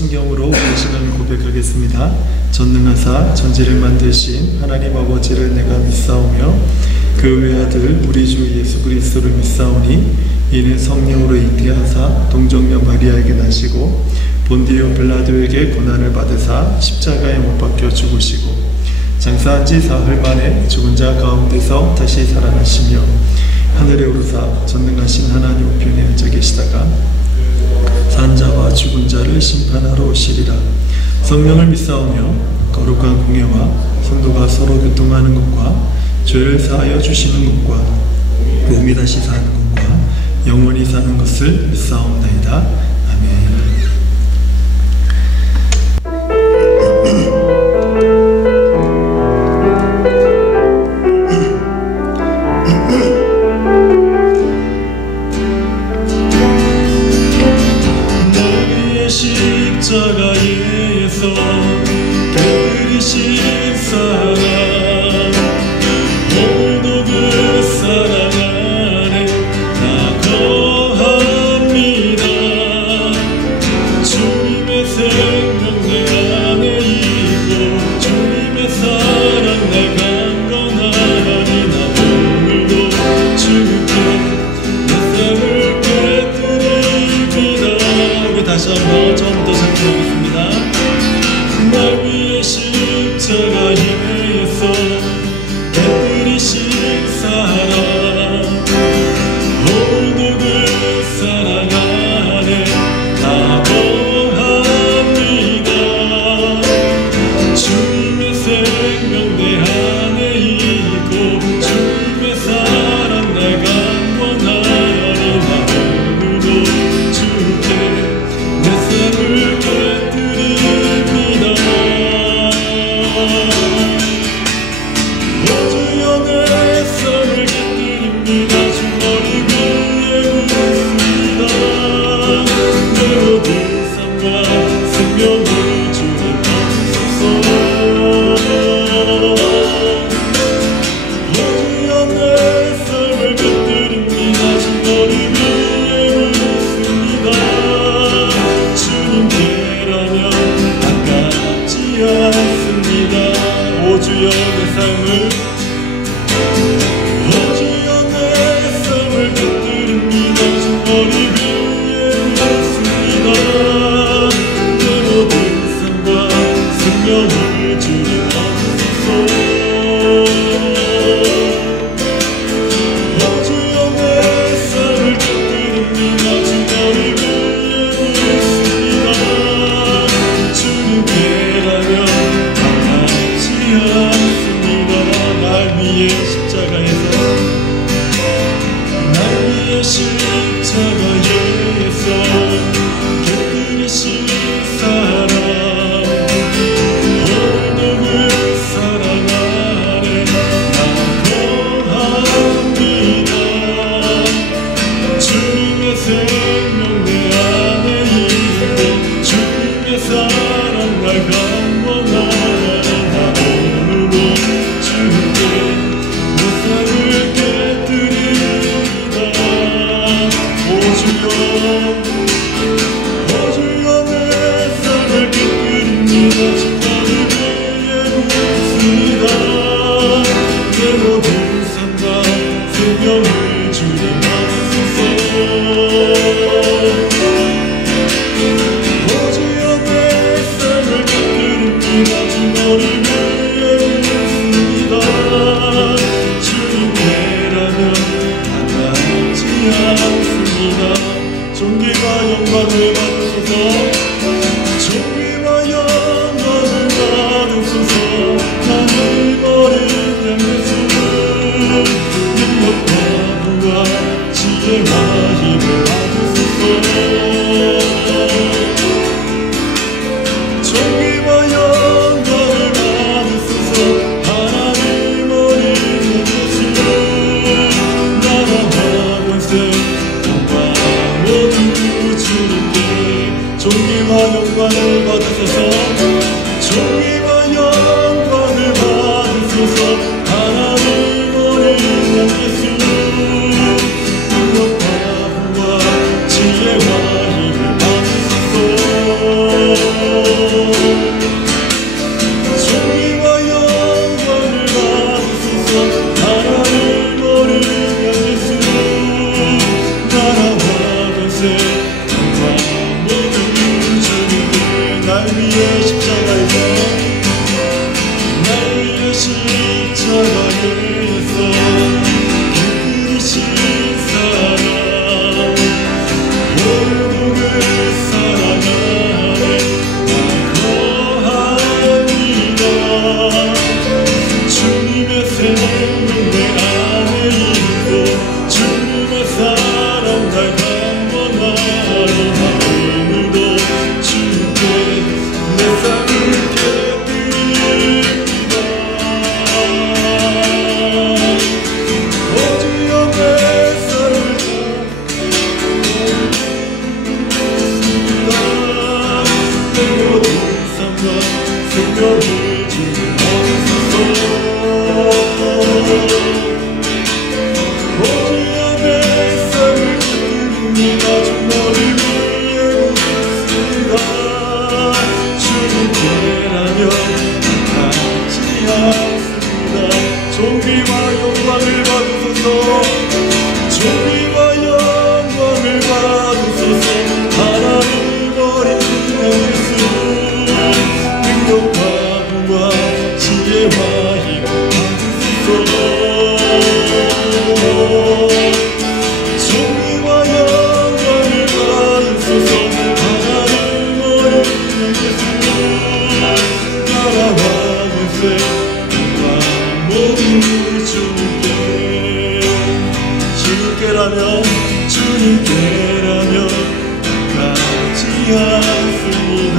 신경으로 우리의 신앙을 고백하겠습니다. 전능하사 전지를 만드신 하나님 아버지를 내가 믿사오며 그 외아들 우리 주 예수 그리스도를 믿사오니 이는 성령으로 잉태하사 동정녀 마리아에게 나시고 본디오 빌라도에게 고난을 받으사 십자가에 못 박혀 죽으시고 장사한 지 사흘 만에 죽은 자 가운데서 다시 살아나시며 하늘에 오르사 전능하신 하나님 우편에 앉아 계시다가 산 자와 죽은 자를 심판하러 오시리라. 성령을 믿사오며 거룩한 공예와 성도가 서로 교통하는 것과 죄를 사하여 주시는 것과 몸이 다시 사는 것과 영원히 사는 것을 믿사옵나이다. 아멘. 십자가에서 깨뜨리신 사랑 오늘도 그 사랑 안에 나 거합니다. 주님의 생명 내 안에 있고 주님의 사랑 내 강건하니 나 오늘도 주께 내 삶을 깨뜨립니다. 우리 다시 한번 처음부터 시작하겠습니다. 날 위해 십자가에서 깨뜨리신 사랑 오늘도 그 사랑 안에 나 거합니다. 주님의 생명 내 안에 있고 주님의 사랑 내 강건하니 나 오늘도 주께 내 삶을 깨뜨립니다. 주여 내 삶을 깨뜨립니다. 주 머리 위에 묻습니다. 내 모든 삶과 생명을 주님 받으소서. 주여 내 삶을 깨뜨립니다. 주 머리 위에 묻습니다. 주님께라면 아깝지 않습니다. 오 주여 내 삶을 오 주여 내 삶을 깨뜨립니다. 주 머리 위에 묻습니다. 내 모든 삶과 생명을 주님 받으소서. 오 주여 내 삶을 깨뜨립니다. 주 머리 위에 묻습니다. 주님께라면 아깝지 않습니다. 날 위해 십자가에서 날 위해 십자가에서 깨뜨리신 사랑 오늘도 그 사랑 십자가에서 나를 위해 십자가에서 기쁘신 사랑 월복을 사랑하네 거합니다 주님의 생명 내 안에 있고 주님의 사랑 날 강건하여 오늘도 주께 내 삶을 깨뜨립니다 어두운 내 삶을 내 모든 삶과 생명을 주옵소서 어두운 내 삶을 깨뜨립니다 주 너를 위해 묻습니다 주님께라면 하지 않습니다 존귀와 영광을 받으소서 존귀와 영광을 받으소서 하나님 어린 양 예수 능력과 부와 지혜와 힘 받으소서 존귀와 영광을 받으소서 하나님 어린 양 예수 나라와 권세 영광 모두 주님께 주님께라면 가지 않습니다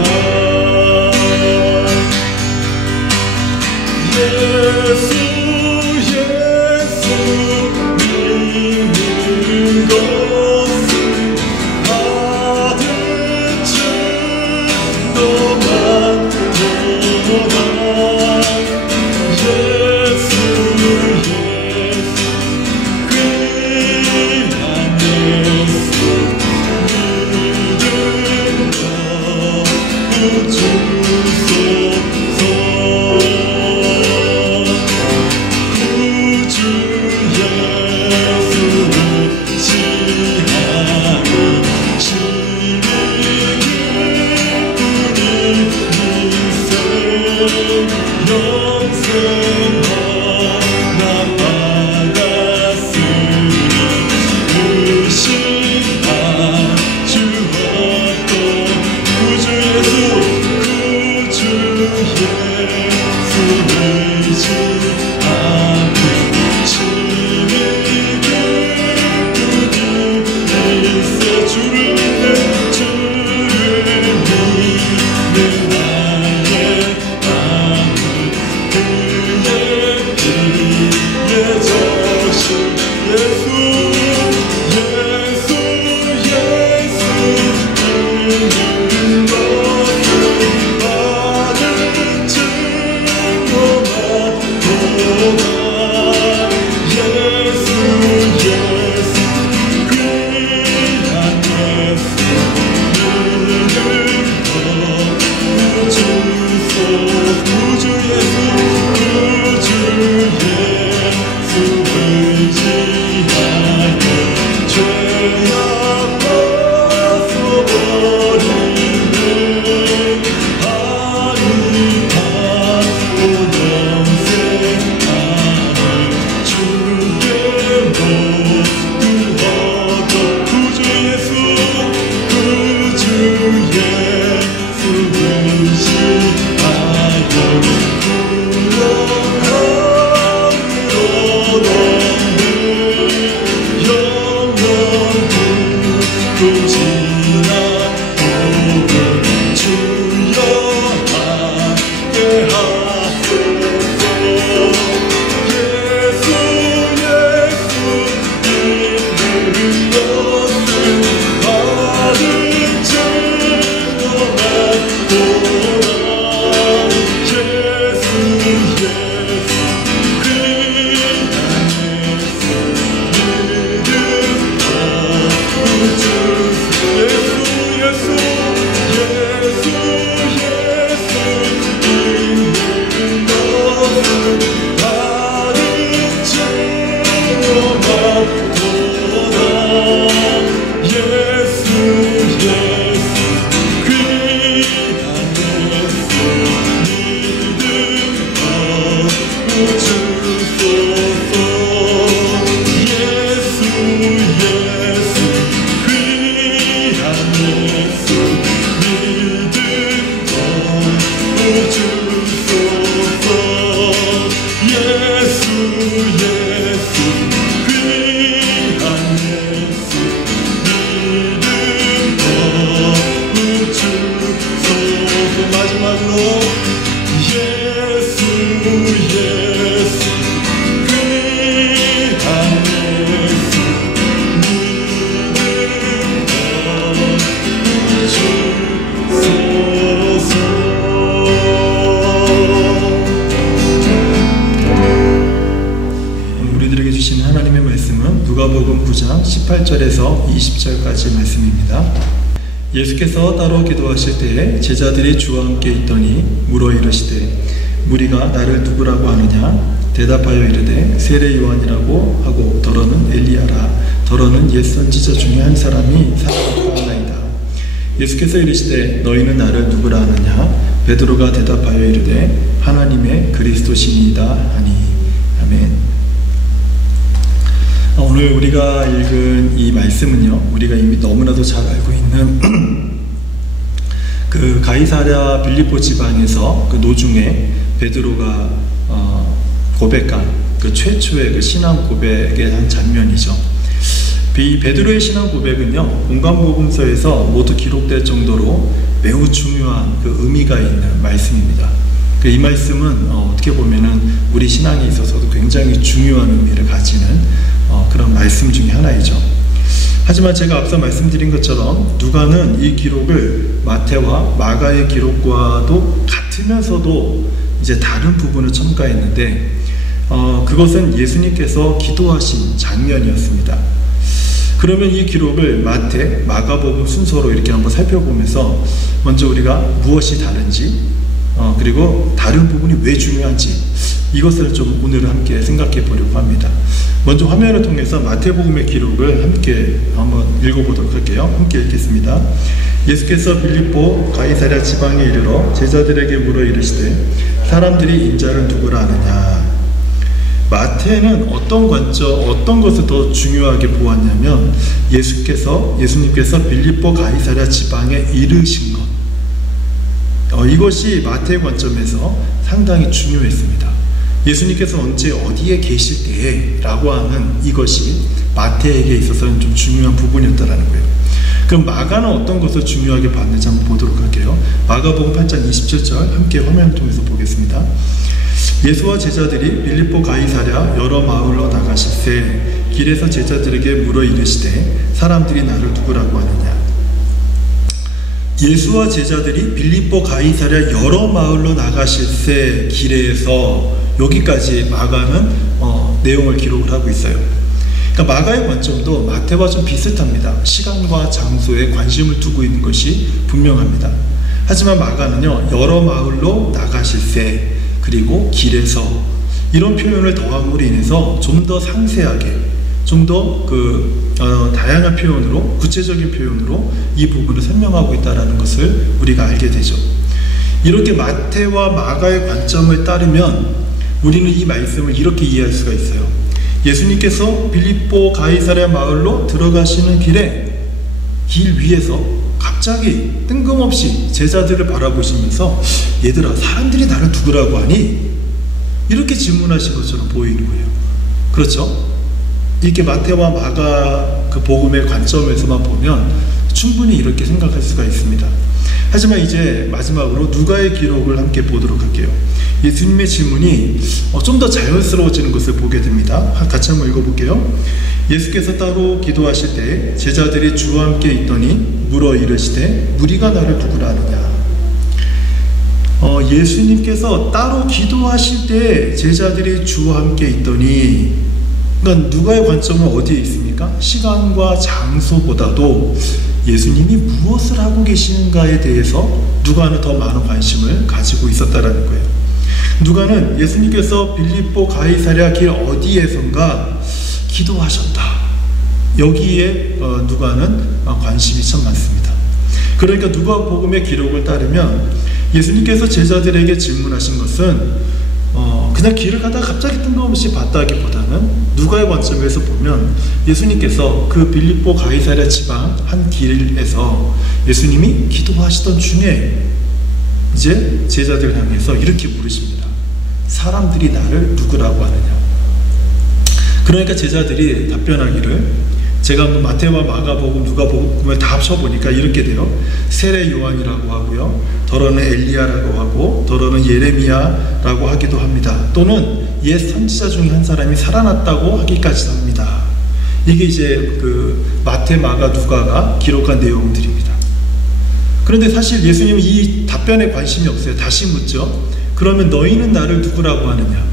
예수 믿는 것은 받은 증도 많도다 예수 귀한 예수 믿는 것 주소서 구주 예수 지하니 심히 기쁘니 인생 영생과 나 받았으니 의심한 주었던 구주 예수 의지 않는 심히 기쁘니 일세 주를 믿는 나의 마음은 그의 피에 적신 예수 믿는 것은 받은 증거만 주소서. 예수 예수 귀한 예수 믿음 거두주소서. 마지막으로 예수 예수 귀한 예수 믿음 거두주소서. 우리들에게 주신 하나님의 말씀은 누가복음 9장 18절에서 20절까지 말씀입니다. 예수께서 따로 기도하실 때에 제자들이 주와 함께 있더니 물어 이르시되 무리가 나를 누구라고 하느냐? 대답하여 이르되 세례 요한이라고 하고 더러는 엘리야라, 더러는 옛 선지자 중에 한 사람이 사람을 하나이다. 예수께서 이르시되 너희는 나를 누구라 하느냐? 베드로가 대답하여 이르되 하나님의 그리스도시니이다 하니. 아멘. 오늘 우리가 읽은 이 말씀은요, 우리가 이미 너무나도 잘 알고 있는 그 가이사랴 빌립보 지방에서 그 노중에 베드로가 고백한 그 최초의 그 신앙 고백의 한 장면이죠. 이 베드로의 신앙 고백은요, 공간복음서에서 모두 기록될 정도로 매우 중요한 그 의미가 있는 말씀입니다. 이 말씀은 어떻게 보면은 우리 신앙에 있어서도 굉장히 중요한 의미를 가지는 그런 말씀 중에 하나이죠. 하지만 제가 앞서 말씀드린 것처럼 누가는 이 기록을 마태와 마가의 기록과도 같으면서도 이제 다른 부분을 첨가했는데 그것은 예수님께서 기도하신 장면이었습니다. 그러면 이 기록을 마태, 마가복음 순서로 이렇게 한번 살펴보면서 먼저 우리가 무엇이 다른지 그리고 다른 부분이 왜 중요한지 이것을 좀 오늘 함께 생각해 보려고 합니다. 먼저 화면을 통해서 마태복음의 기록을 함께 한번 읽어보도록 할게요. 함께 읽겠습니다. 예수께서 빌립보 가이사랴 지방에 이르러 제자들에게 물어 이르시되 사람들이 인자를 누구라 하느냐? 마태는 어떤 것을 더 중요하게 보았냐면 예수님께서 빌립보 가이사랴 지방에 이르신 것, 이것이 마태의 관점에서 상당히 중요했습니다. 예수님께서 언제 어디에 계실 때에 라고 하는 이것이 마태에게 있어서는 좀 중요한 부분이었다는 거예요. 그럼 마가는 어떤 것을 중요하게 봤는지 한번 보도록 할게요. 마가복음 8장 27절 함께 화면을 통해서 보겠습니다. 예수와 제자들이 빌립보 가이사랴 여러 마을로 나가실새 길에서 제자들에게 물어 이르시되 사람들이 나를 누구라고 하느냐? 예수와 제자들이 빌립보 가이사랴 여러 마을로 나가실새 길에서 여기까지 마가는 내용을 기록을 하고 있어요. 그러니까 마가의 관점도 마태와 좀 비슷합니다. 시간과 장소에 관심을 두고 있는 것이 분명합니다. 하지만 마가는요, 여러 마을로 나가실새 그리고 길에서 이런 표현을 더함으로 인해서 좀 더 상세하게, 좀 더 다양한 표현으로, 구체적인 표현으로 이 부분을 설명하고 있다는 것을 우리가 알게 되죠. 이렇게 마태와 마가의 관점을 따르면 우리는 이 말씀을 이렇게 이해할 수가 있어요. 예수님께서 빌립보 가이사랴 마을로 들어가시는 길에 길 위에서 갑자기 뜬금없이 제자들을 바라보시면서 얘들아, 사람들이 나를 누구라고 하니? 이렇게 질문하신 것처럼 보이는 거예요. 그렇죠? 이렇게 마태와 마가 그 복음의 관점에서만 보면 충분히 이렇게 생각할 수가 있습니다. 하지만 이제 마지막으로 누가의 기록을 함께 보도록 할게요. 예수님의 질문이 좀 더 자연스러워지는 것을 보게 됩니다. 같이 한번 읽어볼게요. 예수께서 따로 기도하실 때 제자들이 주와 함께 있더니 물어 이르시되 무리가 나를 누구라 하느냐? 예수님께서 따로 기도하실 때 제자들이 주와 함께 있더니, 그러니까 누가의 관점은 어디에 있습니까? 시간과 장소보다도 예수님이 무엇을 하고 계시는가에 대해서 누가는 더 많은 관심을 가지고 있었다라는 거예요. 누가는 예수님께서 빌립보 가이사랴 길 어디에선가 기도하셨다, 여기에 누가는 관심이 참 많습니다. 그러니까 누가복음의 기록을 따르면 예수님께서 제자들에게 질문하신 것은 그냥 길을 가다가 갑자기 뜬금없이 봤다기보다는 누가의 관점에서 보면 예수님께서 그 빌립보 가이사랴 지방 한 길에서 예수님이 기도하시던 중에 이제 제자들을 향해서 이렇게 물으십니다. 사람들이 나를 누구라고 하느냐? 그러니까 제자들이 답변하기를, 제가 한번 마태와 마가복음, 누가복음을 다 합쳐보니까 이렇게 돼요. 세례 요한이라고 하고요, 더러는 엘리야라고 하고, 더러는 예레미야라고 하기도 합니다. 또는 옛 선지자 중에 한 사람이 살아났다고 하기까지도 합니다. 이게 이제 그 마태, 마가, 누가가 기록한 내용들입니다. 그런데 사실 예수님은 이 답변에 관심이 없어요. 다시 묻죠. 그러면 너희는 나를 누구라고 하느냐?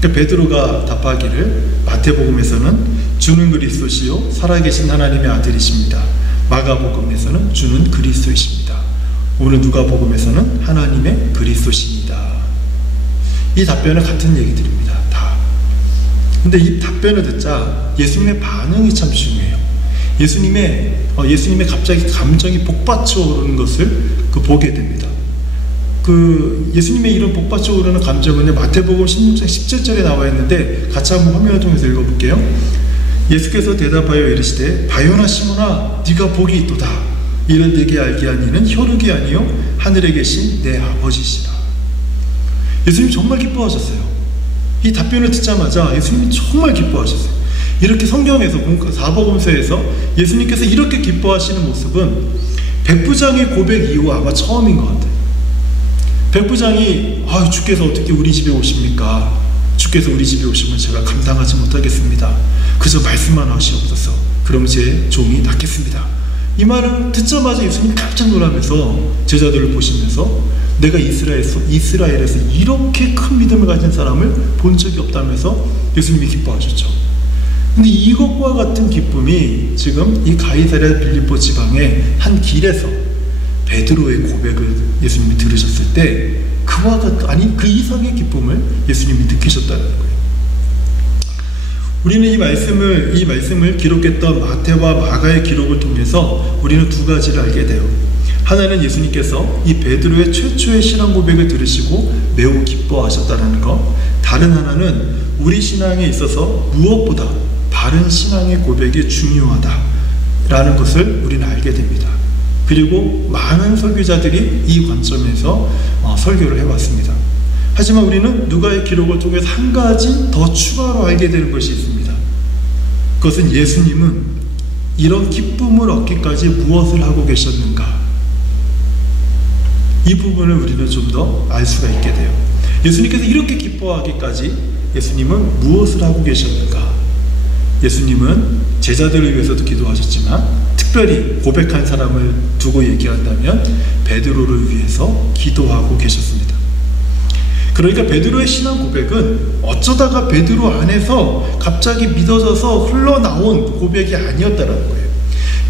그러니까 베드로가 답하기를, 마태복음에서는 주는 그리스도시요 살아계신 하나님의 아들이십니다. 마가복음에서는 주는 그리스도이십니다. 오늘 누가복음에서는 하나님의 그리스도십니다. 이 답변은 같은 얘기들입니다. 다. 근데 이 답변을 듣자 예수님의 반응이 참 중요해요. 예수님의 갑자기 감정이 복받쳐 오르는 것을 보게 됩니다. 예수님의 이런 복받쳐 오르는 감정은요, 마태복음 16장 17절에 나와 있는데, 같이 한번 화면을 통해서 읽어볼게요. 예수께서 대답하여 이르시되, 바요나 시몬아, 네가 복이 있도다. 이를 네게 알게 한 이는 혈육이 아니요 하늘에 계신 내 아버지시라. 예수님 정말 기뻐하셨어요. 이 답변을 듣자마자 예수님이 정말 기뻐하셨어요. 이렇게 성경에서, 사복음서에서 예수님께서 이렇게 기뻐하시는 모습은 백부장의 고백 이후 아마 처음인 것 같아요. 백부장이 주께서 어떻게 우리 집에 오십니까? 주께서 우리 집에 오시면 제가 감당하지 못하겠습니다. 그저 말씀만 하시옵소서. 그럼 제 종이 낫겠습니다. 이 말을 듣자마자 예수님 깜짝 놀라면서 제자들을 보시면서, 내가 이스라엘에서 이렇게 큰 믿음을 가진 사람을 본 적이 없다면서 예수님이 기뻐하셨죠. 근데 이것과 같은 기쁨이 지금 이 가이사랴 빌립보 지방의 한 길에서 베드로의 고백을 예수님이 들으셨을 때 그와 같은, 아니 그 이상의 기쁨을 예수님이 느끼셨다는 거예요. 우리는 이 말씀을 기록했던 마태와 마가의 기록을 통해서 우리는 두 가지를 알게 돼요. 하나는 예수님께서 이 베드로의 최초의 신앙 고백을 들으시고 매우 기뻐하셨다는 것, 다른 하나는 우리 신앙에 있어서 무엇보다 바른 신앙의 고백이 중요하다라는 것을 우리는 알게 됩니다. 그리고 많은 설교자들이 이 관점에서 설교를 해왔습니다. 하지만 우리는 누가의 기록을 통해서 한 가지 더 추가로 알게 되는 것이 있습니다. 그것은 예수님은 이런 기쁨을 얻기까지 무엇을 하고 계셨는가, 이 부분을 우리는 좀 더 알 수가 있게 돼요. 예수님께서 이렇게 기뻐하기까지 예수님은 무엇을 하고 계셨는가? 예수님은 제자들을 위해서도 기도하셨지만 특별히 고백한 사람을 두고 얘기한다면 베드로를 위해서 기도하고 계셨습니다. 그러니까 베드로의 신앙 고백은 어쩌다가 베드로 안에서 갑자기 믿어져서 흘러나온 고백이 아니었다는 거예요.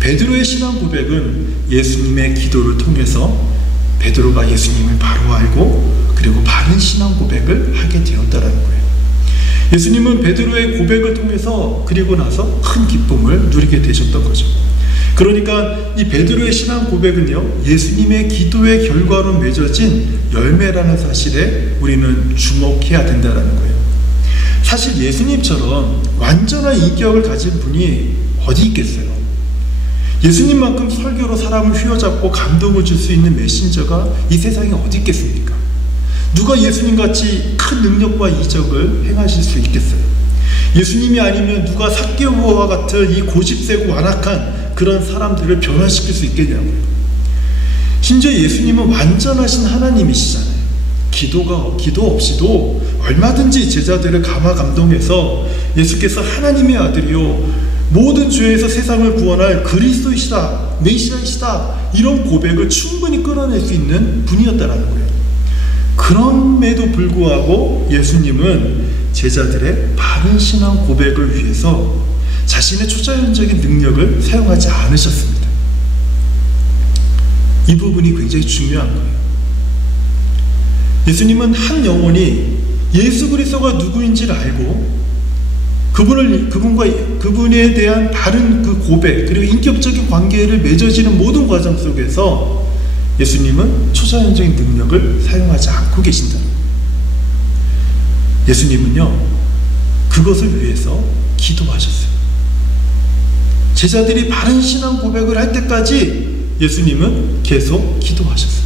베드로의 신앙 고백은 예수님의 기도를 통해서 베드로가 예수님을 바로 알고 그리고 바른 신앙 고백을 하게 되었다는 거예요. 예수님은 베드로의 고백을 통해서 그리고 나서 큰 기쁨을 누리게 되셨던 거죠. 그러니까 이 베드로의 신앙 고백은요, 예수님의 기도의 결과로 맺어진 열매라는 사실에 우리는 주목해야 된다는 거예요. 사실 예수님처럼 완전한 인격을 가진 분이 어디 있겠어요? 예수님만큼 설교로 사람을 휘어잡고 감동을 줄 수 있는 메신저가 이 세상에 어디 있겠습니까? 누가 예수님같이 큰 능력과 이적을 행하실 수 있겠어요? 예수님이 아니면 누가 삭개오와 같은 이 고집세고 완악한 그런 사람들을 변화시킬 수 있겠냐고요. 심지어 예수님은 완전하신 하나님이시잖아요. 기도 없이도 얼마든지 제자들을 감화 감동해서 예수께서 하나님의 아들이요 모든 죄에서 세상을 구원할 그리스도이시다, 메시아이시다, 이런 고백을 충분히 끌어낼 수 있는 분이었다는 거예요. 그럼에도 불구하고 예수님은 제자들의 바른 신앙 고백을 위해서 자신의 초자연적인 능력을 사용하지 않으셨습니다. 이 부분이 굉장히 중요한 거예요. 예수님은 한 영혼이 예수 그리스도가 누구인지를 알고 그분에 대한 바른 그 고백, 그리고 인격적인 관계를 맺어지는 모든 과정 속에서 예수님은 초자연적인 능력을 사용하지 않고 계신다. 예수님은요, 그것을 위해서 기도하셨어요. 제자들이 바른 신앙 고백을 할 때까지 예수님은 계속 기도하셨어요.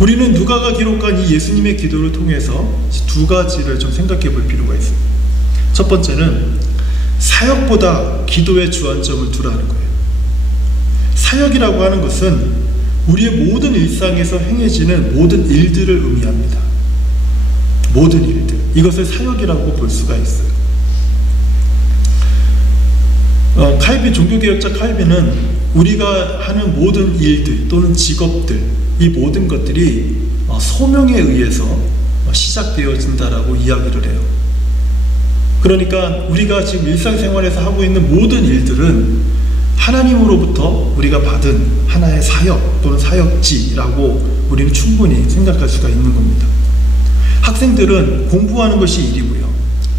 우리는 누가가 기록한 이 예수님의 기도를 통해서 두 가지를 좀 생각해 볼 필요가 있습니다. 첫 번째는 사역보다 기도의 주안점을 두라는 거예요. 사역이라고 하는 것은 우리의 모든 일상에서 행해지는 모든 일들을 의미합니다. 모든 일들. 이것을 사역이라고 볼 수가 있어요. 칼빈, 종교개혁자 칼빈은 우리가 하는 모든 일들 또는 직업들, 이 모든 것들이 소명에 의해서 시작되어진다라고 이야기를 해요. 그러니까 우리가 지금 일상생활에서 하고 있는 모든 일들은 하나님으로부터 우리가 받은 하나의 사역 또는 사역지라고 우리는 충분히 생각할 수가 있는 겁니다. 학생들은 공부하는 것이 일이고요.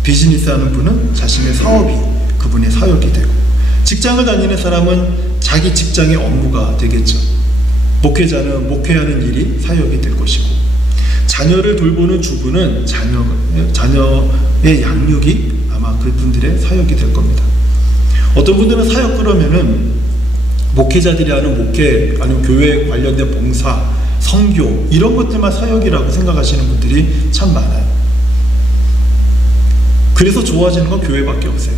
비즈니스 하는 분은 자신의 사업이 그분의 사역이 되고, 직장을 다니는 사람은 자기 직장의 업무가 되겠죠. 목회자는 목회하는 일이 사역이 될 것이고, 자녀를 돌보는 주부는 자녀의 양육이 아마 그분들의 사역이 될 겁니다. 어떤 분들은 사역 그러면은 목회자들이 하는 목회, 아니면 교회 관련된 봉사, 선교 이런 것들만 사역이라고 생각하시는 분들이 참 많아요. 그래서 좋아지는 건 교회밖에 없어요.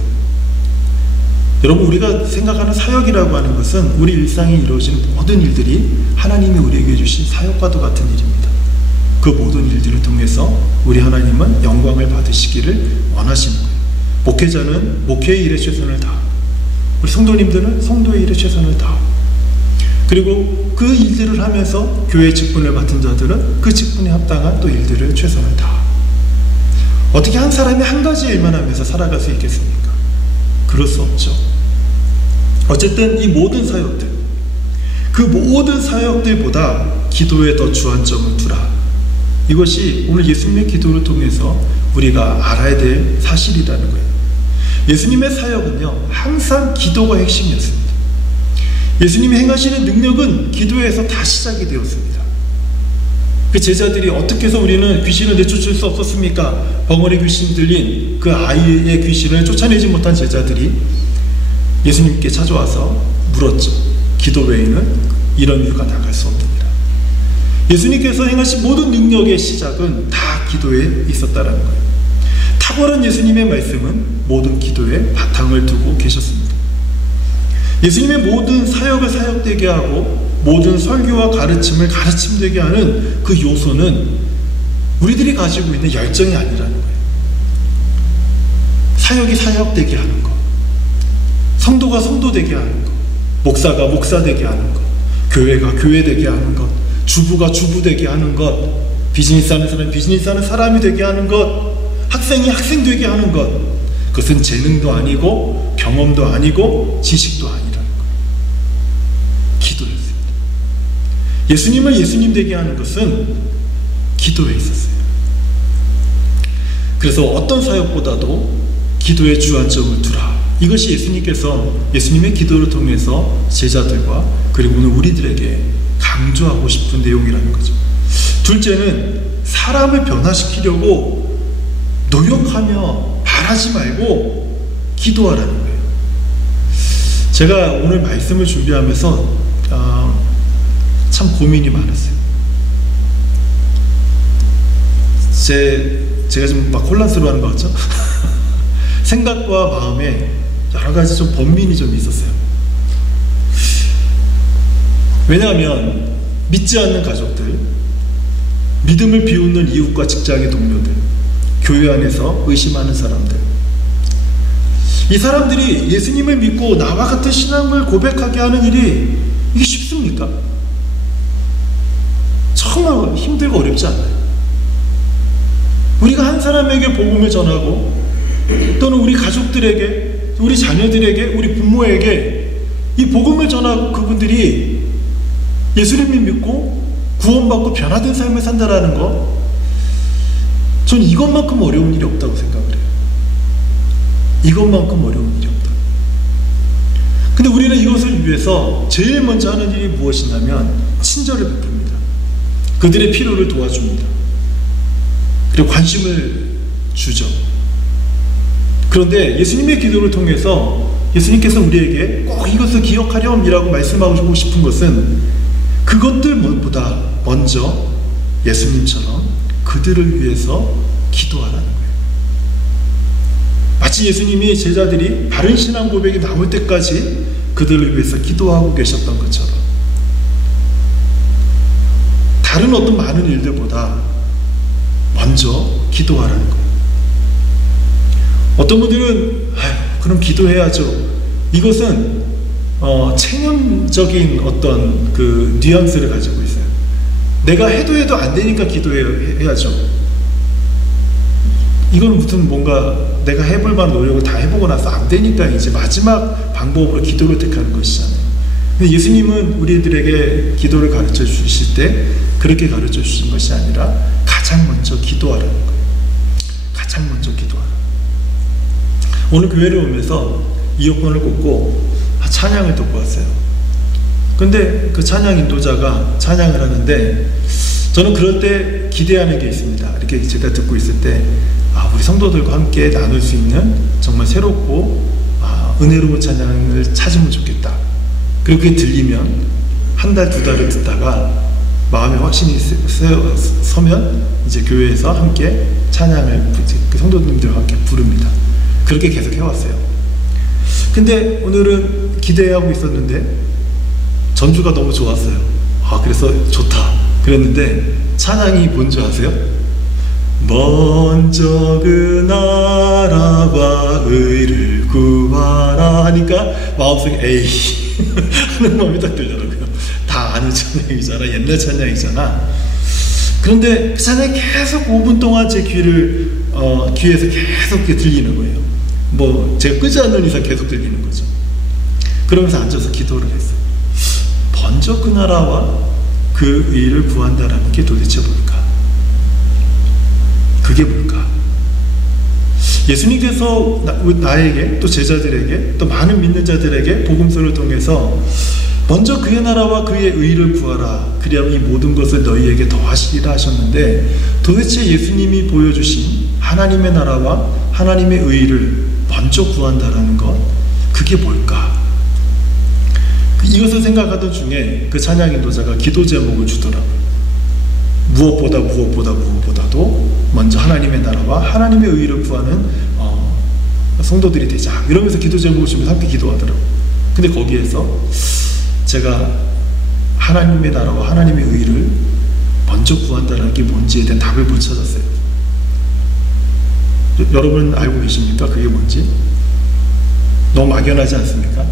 여러분, 우리가 생각하는 사역이라고 하는 것은 우리 일상에 이루어지는 모든 일들이 하나님이 우리에게 주신 사역과도 같은 일입니다. 그 모든 일들을 통해서 우리 하나님은 영광을 받으시기를 원하시는 거예요. 목회자는 목회의 일에 최선을 다하고, 우리 성도님들은 성도의 일에 최선을 다하고, 그리고 그 일들을 하면서 교회 직분을 맡은 자들은 그 직분에 합당한 또 일들을 최선을 다하고. 어떻게 한 사람이 한 가지 일만 하면서 살아갈 수 있겠습니까? 그럴 수 없죠. 어쨌든 이 모든 사역들, 그 모든 사역들보다 기도에 더 주안점을 두라. 이것이 오늘 예수님의 기도를 통해서 우리가 알아야 될 사실이라는 거예요. 예수님의 사역은요, 항상 기도가 핵심이었습니다. 예수님이 행하시는 능력은 기도에서 다 시작이 되었습니다. 그 제자들이 어떻게 해서 우리는 귀신을 내쫓을 수 없었습니까? 벙어리 귀신 들린 그 아이의 귀신을 쫓아내지 못한 제자들이 예수님께 찾아와서 물었죠. 기도 외에는 이런 이유가 나갈 수 없습니다. 예수님께서 행하신 모든 능력의 시작은 다 기도에 있었다는 거예요. 탁월한 예수님의 말씀은 모든 기도에 바탕을 두고 계셨습니다. 예수님의 모든 사역을 사역되게 하고 모든 설교와 가르침을 가르침되게 하는 그 요소는 우리들이 가지고 있는 열정이 아니라는 거예요. 사역이 사역되게 하는 것, 성도가 성도되게 하는 것, 목사가 목사되게 하는 것, 교회가 교회되게 하는 것, 주부가 주부되게 하는 것, 비즈니스 하는 사람이 비즈니스 하는 사람이 되게 하는 것, 학생이 학생 되게 하는 것, 그것은 재능도 아니고 경험도 아니고 지식도 아니라는 거예요. 기도였습니다. 예수님을 예수님 되게 하는 것은 기도에 있었어요. 그래서 어떤 사역보다도 기도에 주안점을 두라. 이것이 예수님께서 예수님의 기도를 통해서 제자들과 그리고 오늘 우리들에게 강조하고 싶은 내용이라는 거죠. 둘째는 사람을 변화시키려고 노력하며 바라지 말고 기도하라는 거예요. 제가 오늘 말씀을 준비하면서 참 고민이 많았어요. 제가 지금 막 혼란스러워하는 것 같죠? 생각과 마음에 여러 가지 좀 번민이 좀 있었어요. 왜냐하면 믿지 않는 가족들, 믿음을 비웃는 이웃과 직장의 동료들, 교회 안에서 의심하는 사람들, 이 사람들이 예수님을 믿고 나와 같은 신앙을 고백하게 하는 일이 이게 쉽습니까? 정말 힘들고 어렵지 않아요. 우리가 한 사람에게 복음을 전하고 또는 우리 가족들에게, 우리 자녀들에게, 우리 부모에게 이 복음을 전하고 그분들이 예수님을 믿고 구원받고 변화된 삶을 산다라는 것, 전 이것만큼 어려운 일이 없다고 생각을 해요. 이것만큼 어려운 일이 없다. 근데 우리는 이것을 위해서 제일 먼저 하는 일이 무엇이냐면 친절을 베풉니다. 그들의 필요를 도와줍니다. 그리고 관심을 주죠. 그런데 예수님의 기도를 통해서 예수님께서 우리에게 꼭 이것을 기억하렴이라고 말씀하고 싶은 것은 그것들보다 먼저 예수님처럼 그들을 위해서 기도하라는 거예요. 마치 예수님이 제자들이 바른 신앙 고백이 나올 때까지 그들을 위해서 기도하고 계셨던 것처럼 다른 어떤 많은 일들보다 먼저 기도하라는 거예요. 어떤 분들은 그럼 기도해야죠. 이것은 체념적인 어떤 그 뉘앙스를 가지고 있어요. 내가 해도 안 되니까 기도해야죠. 이건 무슨 뭔가 내가 해볼 만한 노력을 다 해보고 나서 안 되니까 이제 마지막 방법으로 기도를 택하는 것이잖아요. 근데 예수님은 우리들에게 기도를 가르쳐 주실 때 그렇게 가르쳐 주신 것이 아니라 가장 먼저 기도하라는 거예요. 가장 먼저 기도하라. 오늘 교회를 오면서 이어폰을 꽂고 찬양을 듣고 왔어요. 근데 그 찬양 인도자가 찬양을 하는데 저는 그럴 때 기대하는 게 있습니다. 이렇게 제가 듣고 있을 때 우리 성도들과 함께 나눌 수 있는 정말 새롭고 은혜로운 찬양을 찾으면 좋겠다. 그리고 그게 들리면 한 달, 두 달을 듣다가 마음에 확신이 서면 이제 교회에서 함께 찬양을 그 성도님들과 함께 부릅니다. 그렇게 계속 해왔어요. 근데 오늘은 기대하고 있었는데 전주가 너무 좋았어요. 그래서 좋다 그랬는데 찬양이 뭔지 아세요? 먼저 그 나라와 의를 구하라 하니까 마음속에 에이 하는 마음이 딱 들더라고요. 다 아는 찬양이잖아. 옛날 찬양이잖아. 그런데 그 찬양이 계속 5분 동안 제 귀에서 계속 들리는 거예요. 뭐 제가 끄지 않는 이상 계속 들리는 거죠. 그러면서 앉아서 기도를 했어요. 먼저 그 나라와 그 의를 구한다라는 게 도대체 뭘까? 그게 뭘까? 예수님께서 나에게 또 제자들에게 또 많은 믿는 자들에게 복음서를 통해서 먼저 그의 나라와 그의 의를 구하라. 그리하면 이 모든 것을 너희에게 더하시리라 하셨는데 도대체 예수님이 보여주신 하나님의 나라와 하나님의 의를 먼저 구한다라는 것, 그게 뭘까? 이것을 생각하던 중에 그 찬양 인도자가 기도 제목을 주더라고요. 무엇보다도 먼저 하나님의 나라와 하나님의 의를 구하는 성도들이 되자. 이러면서 기도 제목을 주면서 함께 기도하더라고요. 근데 거기에서 제가 하나님의 나라와 하나님의 의를 먼저 구한다는 게 뭔지에 대한 답을 못 찾았어요. 여러분 알고 계십니까? 그게 뭔지? 너무 막연하지 않습니까?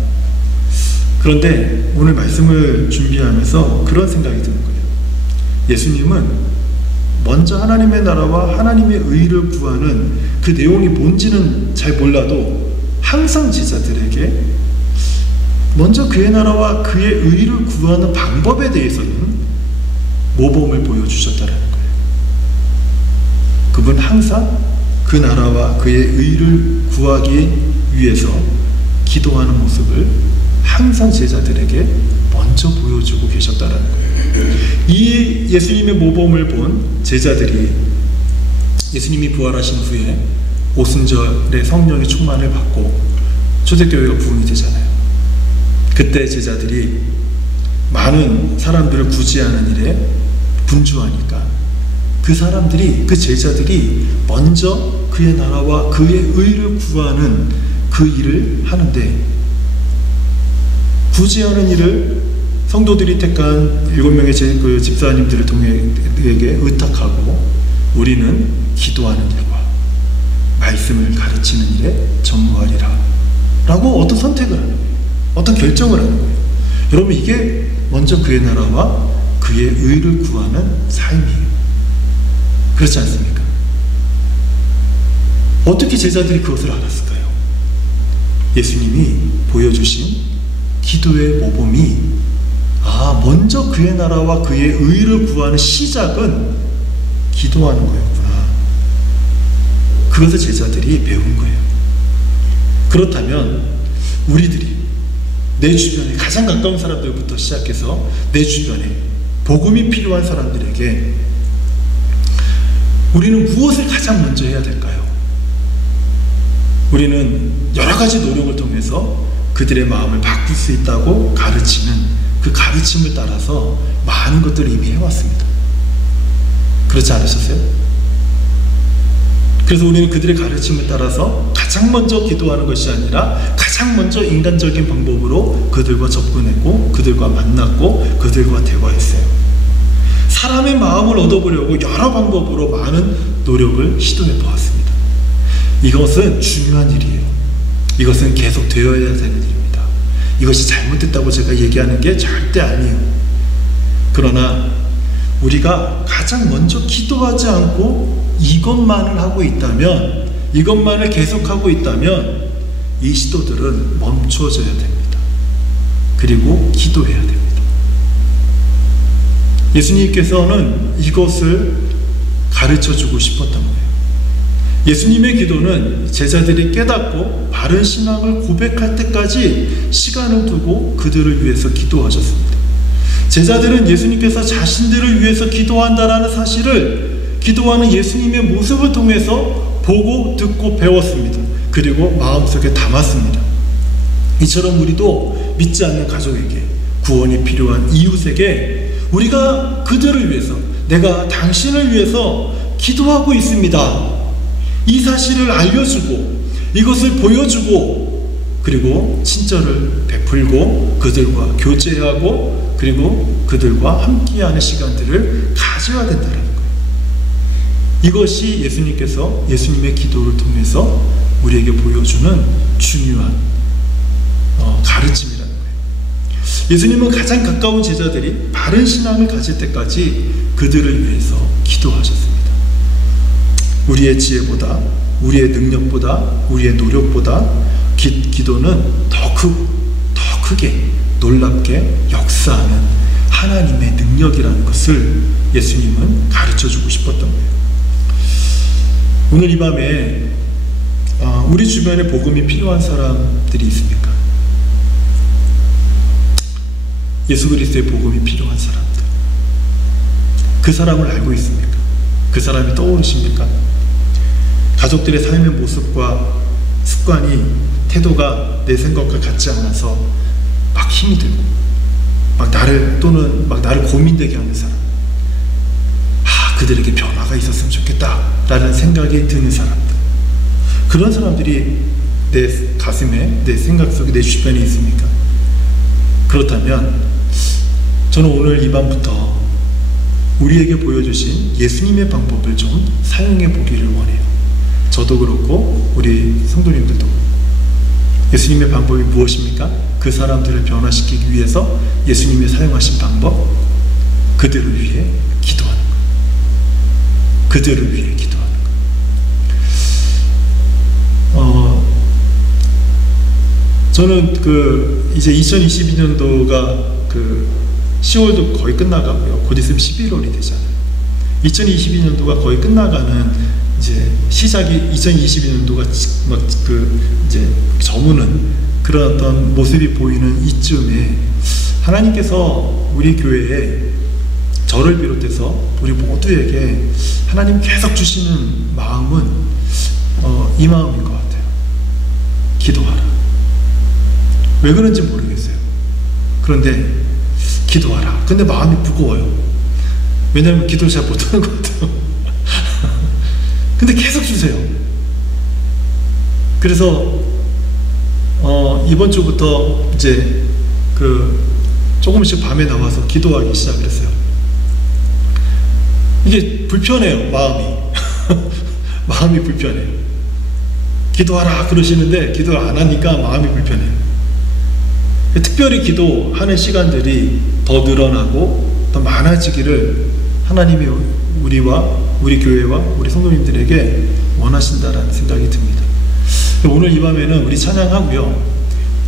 그런데 오늘 말씀을 준비하면서 그런 생각이 드는 거예요. 예수님은 먼저 하나님의 나라와 하나님의 의를 구하는 그 내용이 뭔지는 잘 몰라도 항상 제자들에게 먼저 그의 나라와 그의 의를 구하는 방법에 대해서는 모범을 보여주셨다는 거예요. 그분 항상 그 나라와 그의 의를 구하기 위해서 기도하는 모습을 항상 제자들에게 먼저 보여주고 계셨다는 거예요. 이 예수님의 모범을 본 제자들이 예수님이 부활하신 후에 오순절에 성령의 충만을 받고 초대교회가 부흥이 되잖아요. 그때 제자들이 많은 사람들을 구제하는 일에 분주하니까 그 제자들이 먼저 그의 나라와 그의 의를 구하는 그 일을 하는데, 구제하는 일을 성도들이 택한 7명의 그 집사님들을 통해 에게 의탁하고 우리는 기도하는 일과 말씀을 가르치는 일에 전무하리라 라고 어떤 선택을 하는 거예요. 어떤 결정을 하는 거예요. 여러분, 이게 먼저 그의 나라와 그의 의를 구하는 삶이에요. 그렇지 않습니까? 어떻게 제자들이 그것을 알았을까요? 예수님이 보여주신 기도의 모범이 먼저 그의 나라와 그의 의를 구하는 시작은 기도하는 거였구나. 그것을 제자들이 배운 거예요. 그렇다면 우리들이 내 주변에 가장 가까운 사람들부터 시작해서 내 주변에 복음이 필요한 사람들에게 우리는 무엇을 가장 먼저 해야 될까요? 우리는 여러 가지 노력을 통해서 그들의 마음을 바꿀 수 있다고 가르치는 그 가르침을 따라서 많은 것들을 이미 해왔습니다. 그렇지 않으셨어요? 그래서 우리는 그들의 가르침을 따라서 가장 먼저 기도하는 것이 아니라 가장 먼저 인간적인 방법으로 그들과 접근했고 그들과 만났고 그들과 대화했어요. 사람의 마음을 얻어보려고 여러 방법으로 많은 노력을 시도해 보았습니다. 이것은 중요한 일이에요. 이것은 계속 되어야 되는 일입니다. 이것이 잘못됐다고 제가 얘기하는 게 절대 아니에요. 그러나 우리가 가장 먼저 기도하지 않고 이것만을 하고 있다면, 이것만을 계속하고 있다면 이 시도들은 멈춰져야 됩니다. 그리고 기도해야 됩니다. 예수님께서는 이것을 가르쳐주고 싶었던 거예요. 예수님의 기도는 제자들이 깨닫고 바른 신앙을 고백할 때까지 시간을 두고 그들을 위해서 기도하셨습니다. 제자들은 예수님께서 자신들을 위해서 기도한다라는 사실을 기도하는 예수님의 모습을 통해서 보고 듣고 배웠습니다. 그리고 마음속에 담았습니다. 이처럼 우리도 믿지 않는 가족에게, 구원이 필요한 이웃에게 우리가 그들을 위해서, 내가 당신을 위해서 기도하고 있습니다, 이 사실을 알려주고 이것을 보여주고 그리고 친절을 베풀고 그들과 교제하고 그리고 그들과 함께하는 시간들을 가져야 된다는 거예요. 이것이 예수님께서 예수님의 기도를 통해서 우리에게 보여주는 중요한 가르침이라는 거예요. 예수님은 가장 가까운 제자들이 바른 신앙을 가질 때까지 그들을 위해서 기도하셨습니다. 우리의 지혜보다, 우리의 능력보다, 우리의 노력보다 기도는 더 크게 놀랍게 역사하는 하나님의 능력이라는 것을 예수님은 가르쳐주고 싶었던 거예요. 오늘 이 밤에 우리 주변에 복음이 필요한 사람들이 있습니까? 예수 그리스도의 복음이 필요한 사람들, 그 사람을 알고 있습니까? 그 사람이 떠오르십니까? 가족들의 삶의 모습과 습관이, 태도가 내 생각과 같지 않아서 막 힘이 들고 막 나를 고민되게 하는 사람, 그들에게 변화가 있었으면 좋겠다 라는 생각이 드는 사람들, 그런 사람들이 내 가슴에, 내 생각 속에, 내 주변에 있습니까? 그렇다면 저는 오늘 이 밤부터 우리에게 보여주신 예수님의 방법을 좀 사용해 보기를 원해요. 저도 그렇고 우리 성도님들도. 예수님의 방법이 무엇입니까? 그 사람들을 변화시키기 위해서 예수님이 사용하신 방법, 그들을 위해 기도하는 것, 그들을 위해 기도하는 것. 저는 이제 2022년도가 10월도 거의 끝나가고요. 곧 있으면 11월이 되잖아요. 2022년도가 거의 끝나가는 이제 시작이 2022년도가 이제 저무는 그런 어떤 모습이 보이는 이쯤에 하나님께서 우리 교회에 저를 비롯해서 우리 모두에게 하나님 계속 주시는 마음은 이 마음인 것 같아요. 기도하라. 왜 그런지 모르겠어요. 그런데 기도하라. 근데 마음이 무거워요. 왜냐하면 기도를 잘 못하는 것 같아요. 근데 계속 주세요. 그래서 이번 주부터 이제 조금씩 밤에 나와서 기도하기 시작을 했어요. 이게 불편해요, 마음이. 마음이 불편해요. 기도하라 그러시는데 기도를 안 하니까 마음이 불편해요. 특별히 기도하는 시간들이 더 늘어나고 더 많아지기를 하나님이 우리 교회와 우리 성도님들에게 원하신다라는 생각이 듭니다. 오늘 이 밤에는 우리 찬양하고요.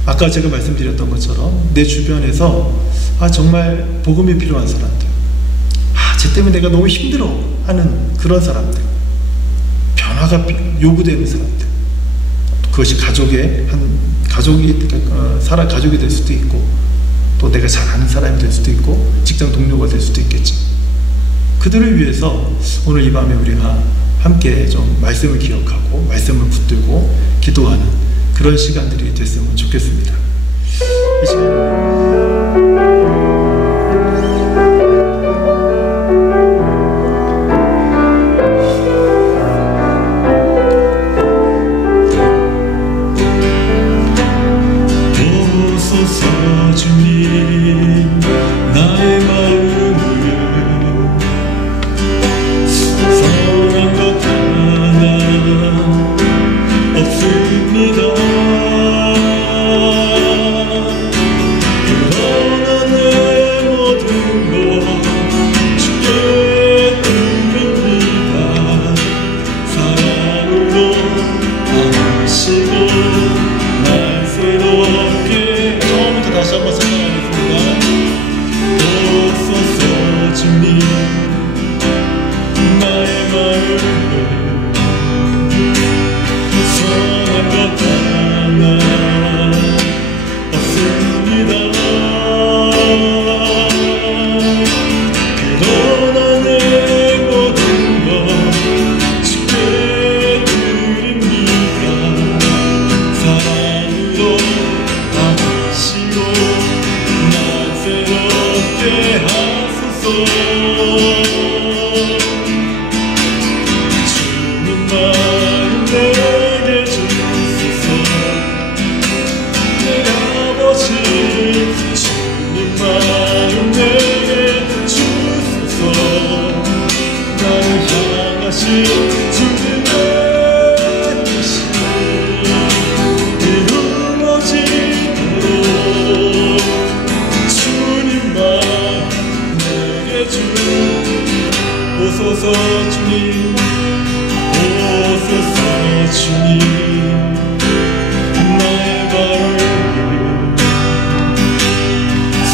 아까 제가 말씀드렸던 것처럼 내 주변에서 정말 복음이 필요한 사람들, 쟤 때문에 내가 너무 힘들어 하는 그런 사람들, 변화가 요구되는 사람들, 그것이 가족이 될 수도 있고 또 내가 잘 아는 사람이 될 수도 있고 직장 동료가 될 수도 있겠지. 그들을 위해서 오늘 이 밤에 우리가 함께 좀 말씀을 기억하고 말씀을 붙들고 기도하는 그런 시간들이 됐으면 좋겠습니다. 이 시간 선한 것 하나 없습니다. 그러나 내 모든 것 주께 드립니다. 사랑으로 아시고 날 새롭게 하소서. 주님 마음 내게 주소서. 내 아버지 주님 마음 내게 주소서. 나를 향하신 주님의 뜻이 이루어지도록 주님만 내게 주소서. 주님 오소서. 주님 나의 발을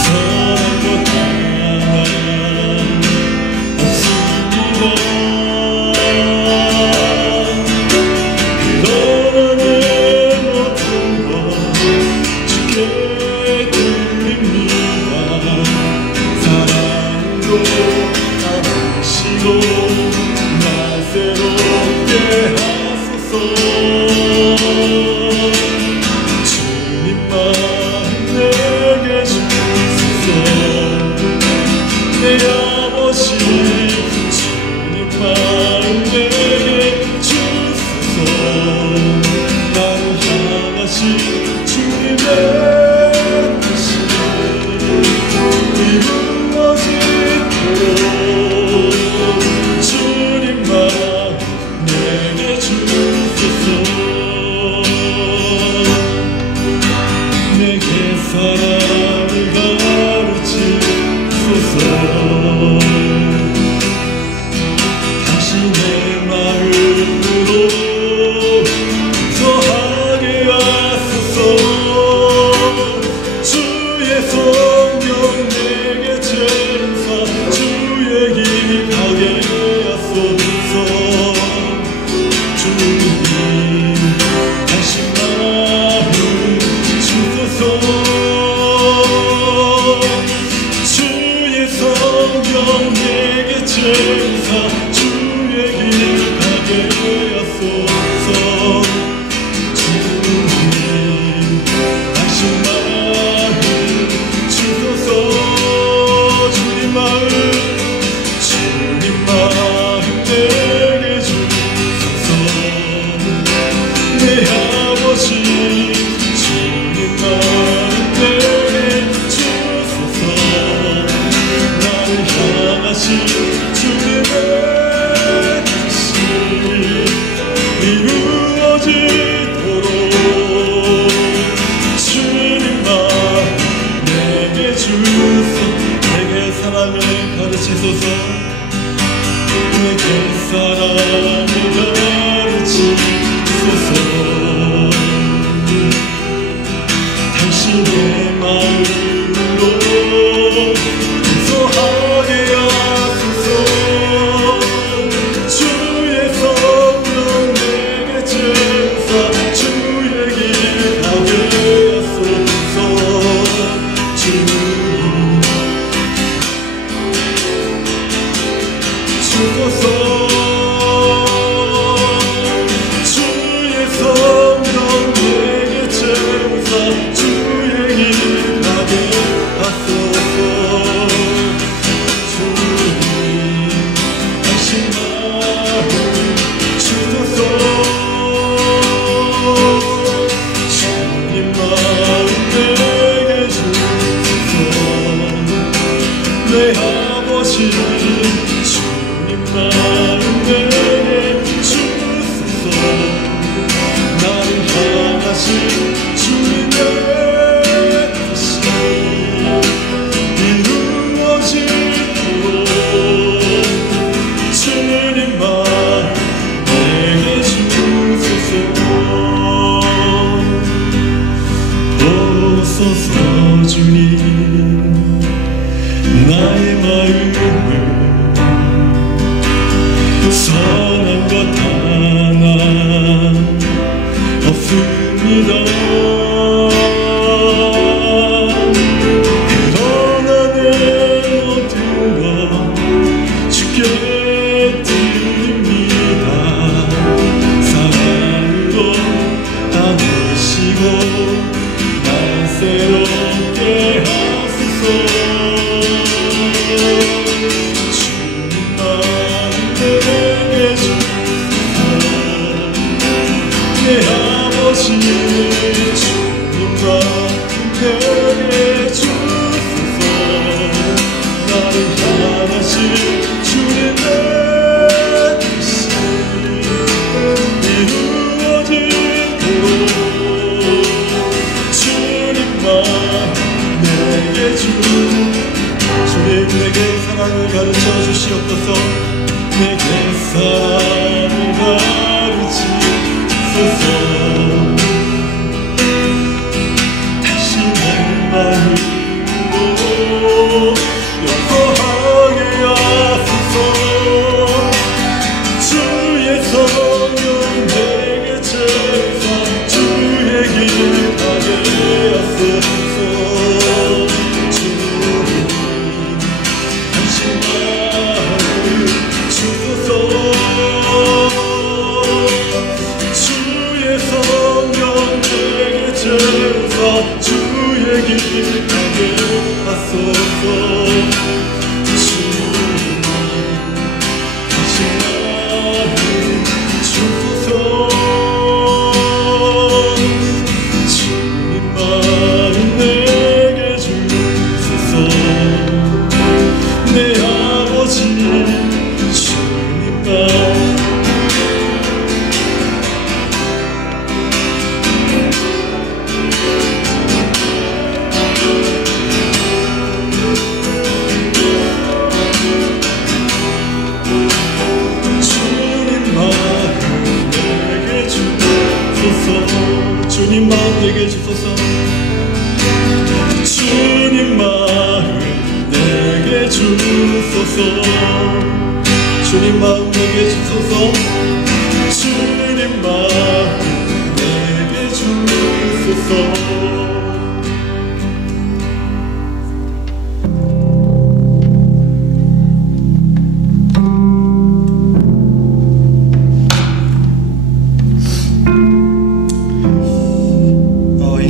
선한 것 하나 없습니다. 그러나 내 모든 것 주께 드립니다. 사랑으로 아시고 날 새롭게 하소서. 주님 마음 내게 주소서. 내 아버지 주님 마음 내게 주소서. 나를 향하신 주님의 뜻이 이루어지도록 주님만 내게 주소서. 내게 사랑을 가르치소서. 당신의 마음으로 거하게 하소서. 주의 성령 내게 제사 주의 길 가게 하소서. 주님 당신 마음 주소서. 주의 성령 내게 제사 주의 길 가게 하소서. 주님 당신 마음 주소서. 주님 마음 내게 주소서. 내 아버지 주님 마음 내게 주소서. 나를 향하신 주님의 뜻이 이루어지도록 주님만 내게 주소서. 내게 사랑을 가르치소서. 내게 사랑을 가르치소서. 당신의 마음으로 소하게 하소서. 주의 성령 내게 제사 주의 길 가게 하소서. 주님 주소서. 주의 성령 내게 제사 주의 길 가게 하소서. 주님 당신 마음 주소서. 주님 마음 내게 주소서. 내 아버지 주님 마음 내게 주소서. 나를 향하신 주님의 뜻이 이루어지도록 주님만 내게 주소서. 오소서. 주님 나의 마음을 선한 것 하나 없습니다. 그러나 내 모든 것 주께 드립니다. 사랑으로 안으시고 날 새롭게 하소서. 주님만 내게 주소서. 내 아버지 주님만 내게 주소서. 나를 향하신 주님의 뜻이 이루어지도록 주님만 내게 주님 내게 사랑을 가르쳐 주시옵소서. 내게 사랑을 가르치소서. 다시 내 마음으로 용서하게 하소서. 주의 성령 내게 제사 주의 길 가게 하소서. 주님 다시 마음을 주소서. 주의 성령 내게 제사 주의 길 가게 하소서. 주님 다시 마음을 주소서. 주님만 내게 주소서. 내 아버지 주님만 주님 마음 내게 주소서. 주님 마음 내게 주소서. 주님 마음 내게 주소서. 주님 마음 내게 주소서.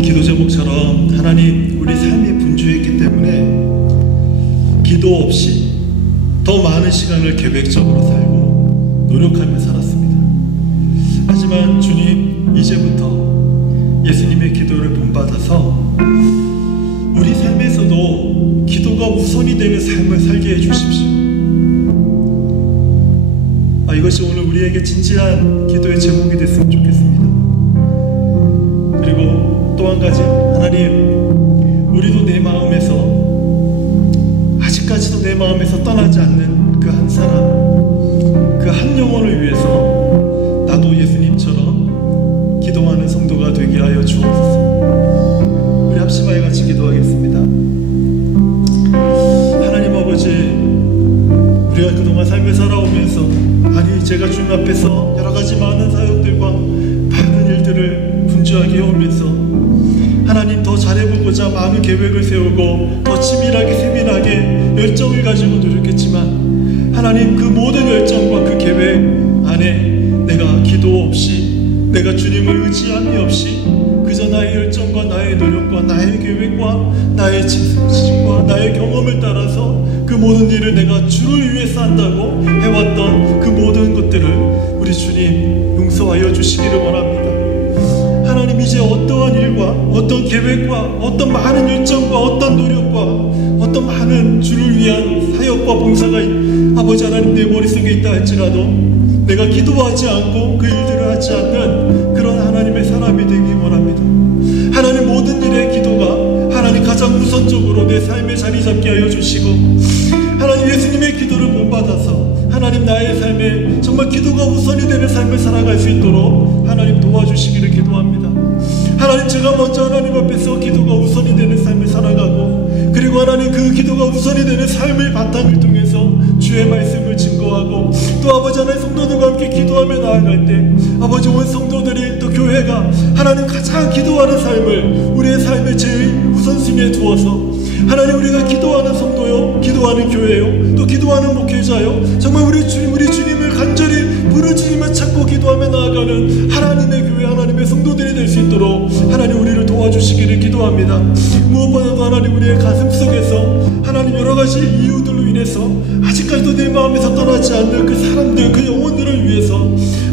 기도 제목처럼 하나님 우리 삶이 분주했기 때문에 기도 없이 더 많은 시간을 계획적으로 살고 노력하며 살았습니다. 하지만 주님 이제부터 예수님의 기도를 본받아서 우리 삶에서도 기도가 우선이 되는 삶을 살게 해주십시오. 이것이 오늘 우리에게 진지한 기도의 제목이 됐으면 좋겠습니다. 그리고 또 한 가지, 하나님 우리도 내 마음에서 아직까지도 내 마음에서 떠나지 않는 그 한 사람, 그 한 영혼을 위해서 나도 예수님처럼 기도하는 성도가 되게 하여 주옵소서. 우리 합심하여 같이 기도하겠습니다. 하나님 아버지, 우리가 그동안 삶을 살아오면서 제가 주님 앞에서 여러 가지 많은 사역들과 많은 일들을 분주하게 해오면서 하나님 더 잘해보고자 많은 계획을 세우고 더 치밀하게 세밀하게 열정을 가지고 노력했지만 하나님 그 모든 열정과 그 계획 안에 내가 기도 없이, 내가 주님을 의지함이 없이 그저 나의 열정과 나의 노력과 나의 계획과 나의 지식과 나의 경험을 따라서 그 모든 일을 내가 주를 위해서 한다고 해왔던 그 모든 것들을 우리 주님 용서하여 주시기를 원합니다. 하나님 이제 어떠한 일과 어떤 계획과 어떤 많은 열정과 어떤 노력과 어떤 많은 주를 위한 사역과 봉사가 아버지 하나님 내 머릿속에 있다 할지라도 내가 기도하지 않고 그 일들을 하지 않는 그런 하나님의 사람이 되기 원합니다. 하나님 모든 일의 기도가 하나님 가장 우선적으로 내 삶에 자리 잡게 하여 주시고 하나님 예수님의 기도를 본받아서 하나님 나의 삶에 정말 기도가 우선이 되는 삶을 살아갈 수 있도록 하나님 도와주시기를 기도합니다. 하나님, 제가 먼저 하나님 앞에서 기도가 우선이 되는 삶을 살아가고, 그리고 하나님 그 기도가 우선이 되는 삶의 바탕을 통해서 주의 말씀을 증거하고, 또 아버지 하나님 성도들과 함께 기도하며 나아갈 때 아버지 온 성도들이 또 교회가 하나님 가장 기도하는 삶을 우리의 삶의 제일 우선순위에 두어서 하나님, 우리가 기도하는 성도요, 기도하는 교회요, 또 기도하는 목회자요, 정말 우리 주님을 간절히 부르 주님을 찾고 기도하며 나아가는 하나님의 교회, 하나님의 성도들이 될 수 있도록 하나님 우리를 도와주시기를 기도합니다. 무엇보다도 하나님, 우리의 가슴 속에서 하나님 여러 가지 이유들로 인해서 아직까지도 내 마음에서 떠나지 않는 그 사람들, 그 영혼들을 위해서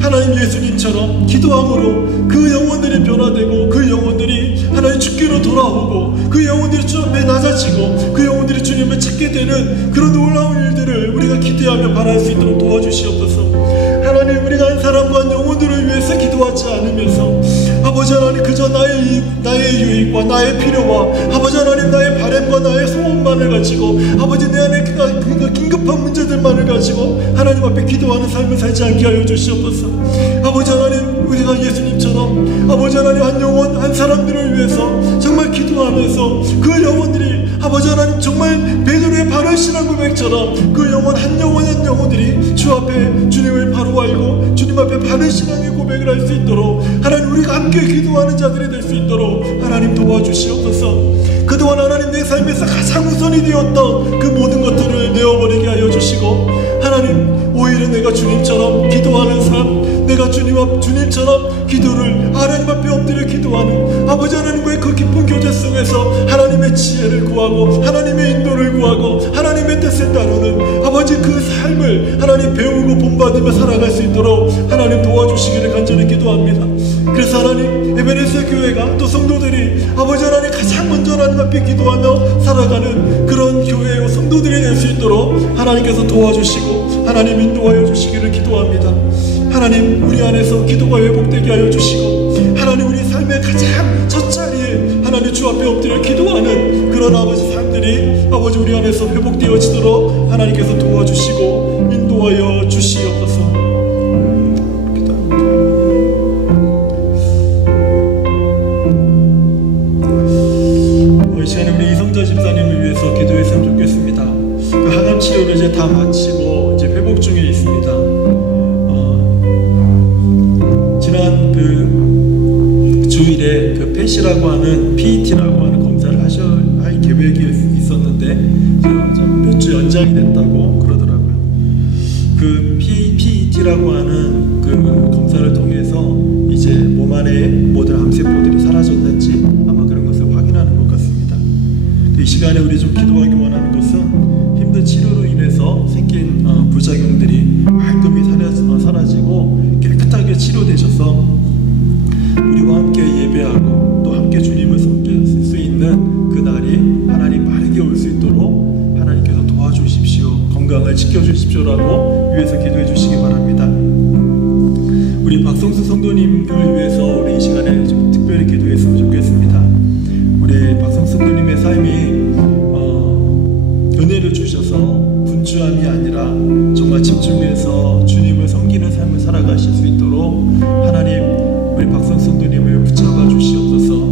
하나님 예수님처럼 기도함으로 그 영혼들이 변화되고, 그 영혼들이 하나님 주께로 돌아오고, 그 영혼들이 주 앞에 낮아지고, 그 영혼들이 주님을 찾게 되는 그런 놀라운 일들을 우리가 기대하며 바랄 수 있도록 도와주시옵소서. 하나님, 우리가 한 사람과 한 영혼들을 위해서 기도하지 않으면서 아버지 하나님, 그저 나의 유익과 나의 필요와 아버지 하나님 나의 바람과 나의 소원만을 가지고 아버지 내 안에 그 긴급한 문제들만을 가지고 하나님 앞에 기도하는 삶을 살지 않게 하여 주시옵소서. 아버지 하나님, 우리가 예수님처럼 아버지 하나님 한 영혼 한 사람들을 위해서 정말 기도하면서 그 영혼들이 아버지 하나님 정말 베드로의 바른 신앙 고백처럼 그 영혼 한 영혼들이 주 앞에 주님을 바로 알고 주님 앞에 바른 신앙의 고백을 할 수 있도록 하나님, 우리가 함께 기도하는 자들이 될 수 있도록 하나님 도와주시옵소서. 그동안 하나님 내 삶에서 가장 우선이 되었던 그 모든 것들을 내어버리게 하여 주시고, 하나님 오히려 내가 주님처럼 기도하는 삶, 내가 주님처럼 기도를 하나님 앞에 엎드려 기도하는 아버지 하나님과의 그 깊은 교제 속에서 하나님의 지혜를 구하고 하나님의 인도를 구하고 하나님의 뜻을 따르는 아버지 그 삶을 하나님 배우고 본받으며 살아갈 수 있도록 하나님 도와주시기를 간절히 기도합니다. 그래서 하나님, 에베네스 교회가 또 성도들이 아버지 하나님 가장 먼저 하나님 앞에 기도하며 살아가는 그런 교회요 성도들이 될 수 있도록 하나님께서 도와주시고 하나님 인도하여 주시기를 기도합니다. 하나님, 우리 안에서 기도가 회복되게 하여 주시고, 하나님 우리 삶의 가장 첫 자리에 하나님 주 앞에 엎드려 기도하는 그런 아버지 삶들이 아버지 우리 안에서 회복되어지도록 하나님께서 도와주시고 인도하여 주시옵소서. 이 시간에 우리 이성자 집사님을 위해서 기도했으면 좋겠습니다. 그 항암 치료를 이제 다 마치고 이제 회복 중에 있습니다. 지난 그 주일에 그 펫이라고 하는 PET라고 하는 검사를 할 계획이 있었는데 몇 주 연장이 됐다고 그러더라고요. 그 PET라고 하는 그 검사를 통해서 이제 몸 안에 모든 암세포들이 사라졌는지 아마 그런 것을 확인하는 것 같습니다. 이 시간에 우리 좀 기도하기 원하는 것은 힘든 치료로 인해서 생긴 부작용들이 말끔히 사라지고 깨끗하게 치료되셔서 우리와 함께 예배하고 또 함께 주님을 섬길 수 있는 그 날이 하나님 빠르게 올 수 있도록 하나님께서 도와주십시오, 건강을 지켜주십시오라고 위해서 기도해 주시기 바랍니다. 우리 박성수 성도님을 위해서 우리 이 시간에 좀 특별히 기도했으면 좋겠습니다. 우리 박성수 성도님의 삶이 은혜를 주셔서 분주함이 아니라 정말 집중해서 주님을 섬기는 삶을 살아가실 수 있도록 하나님 우리 박성수 성도님을 붙잡아 주시옵소서.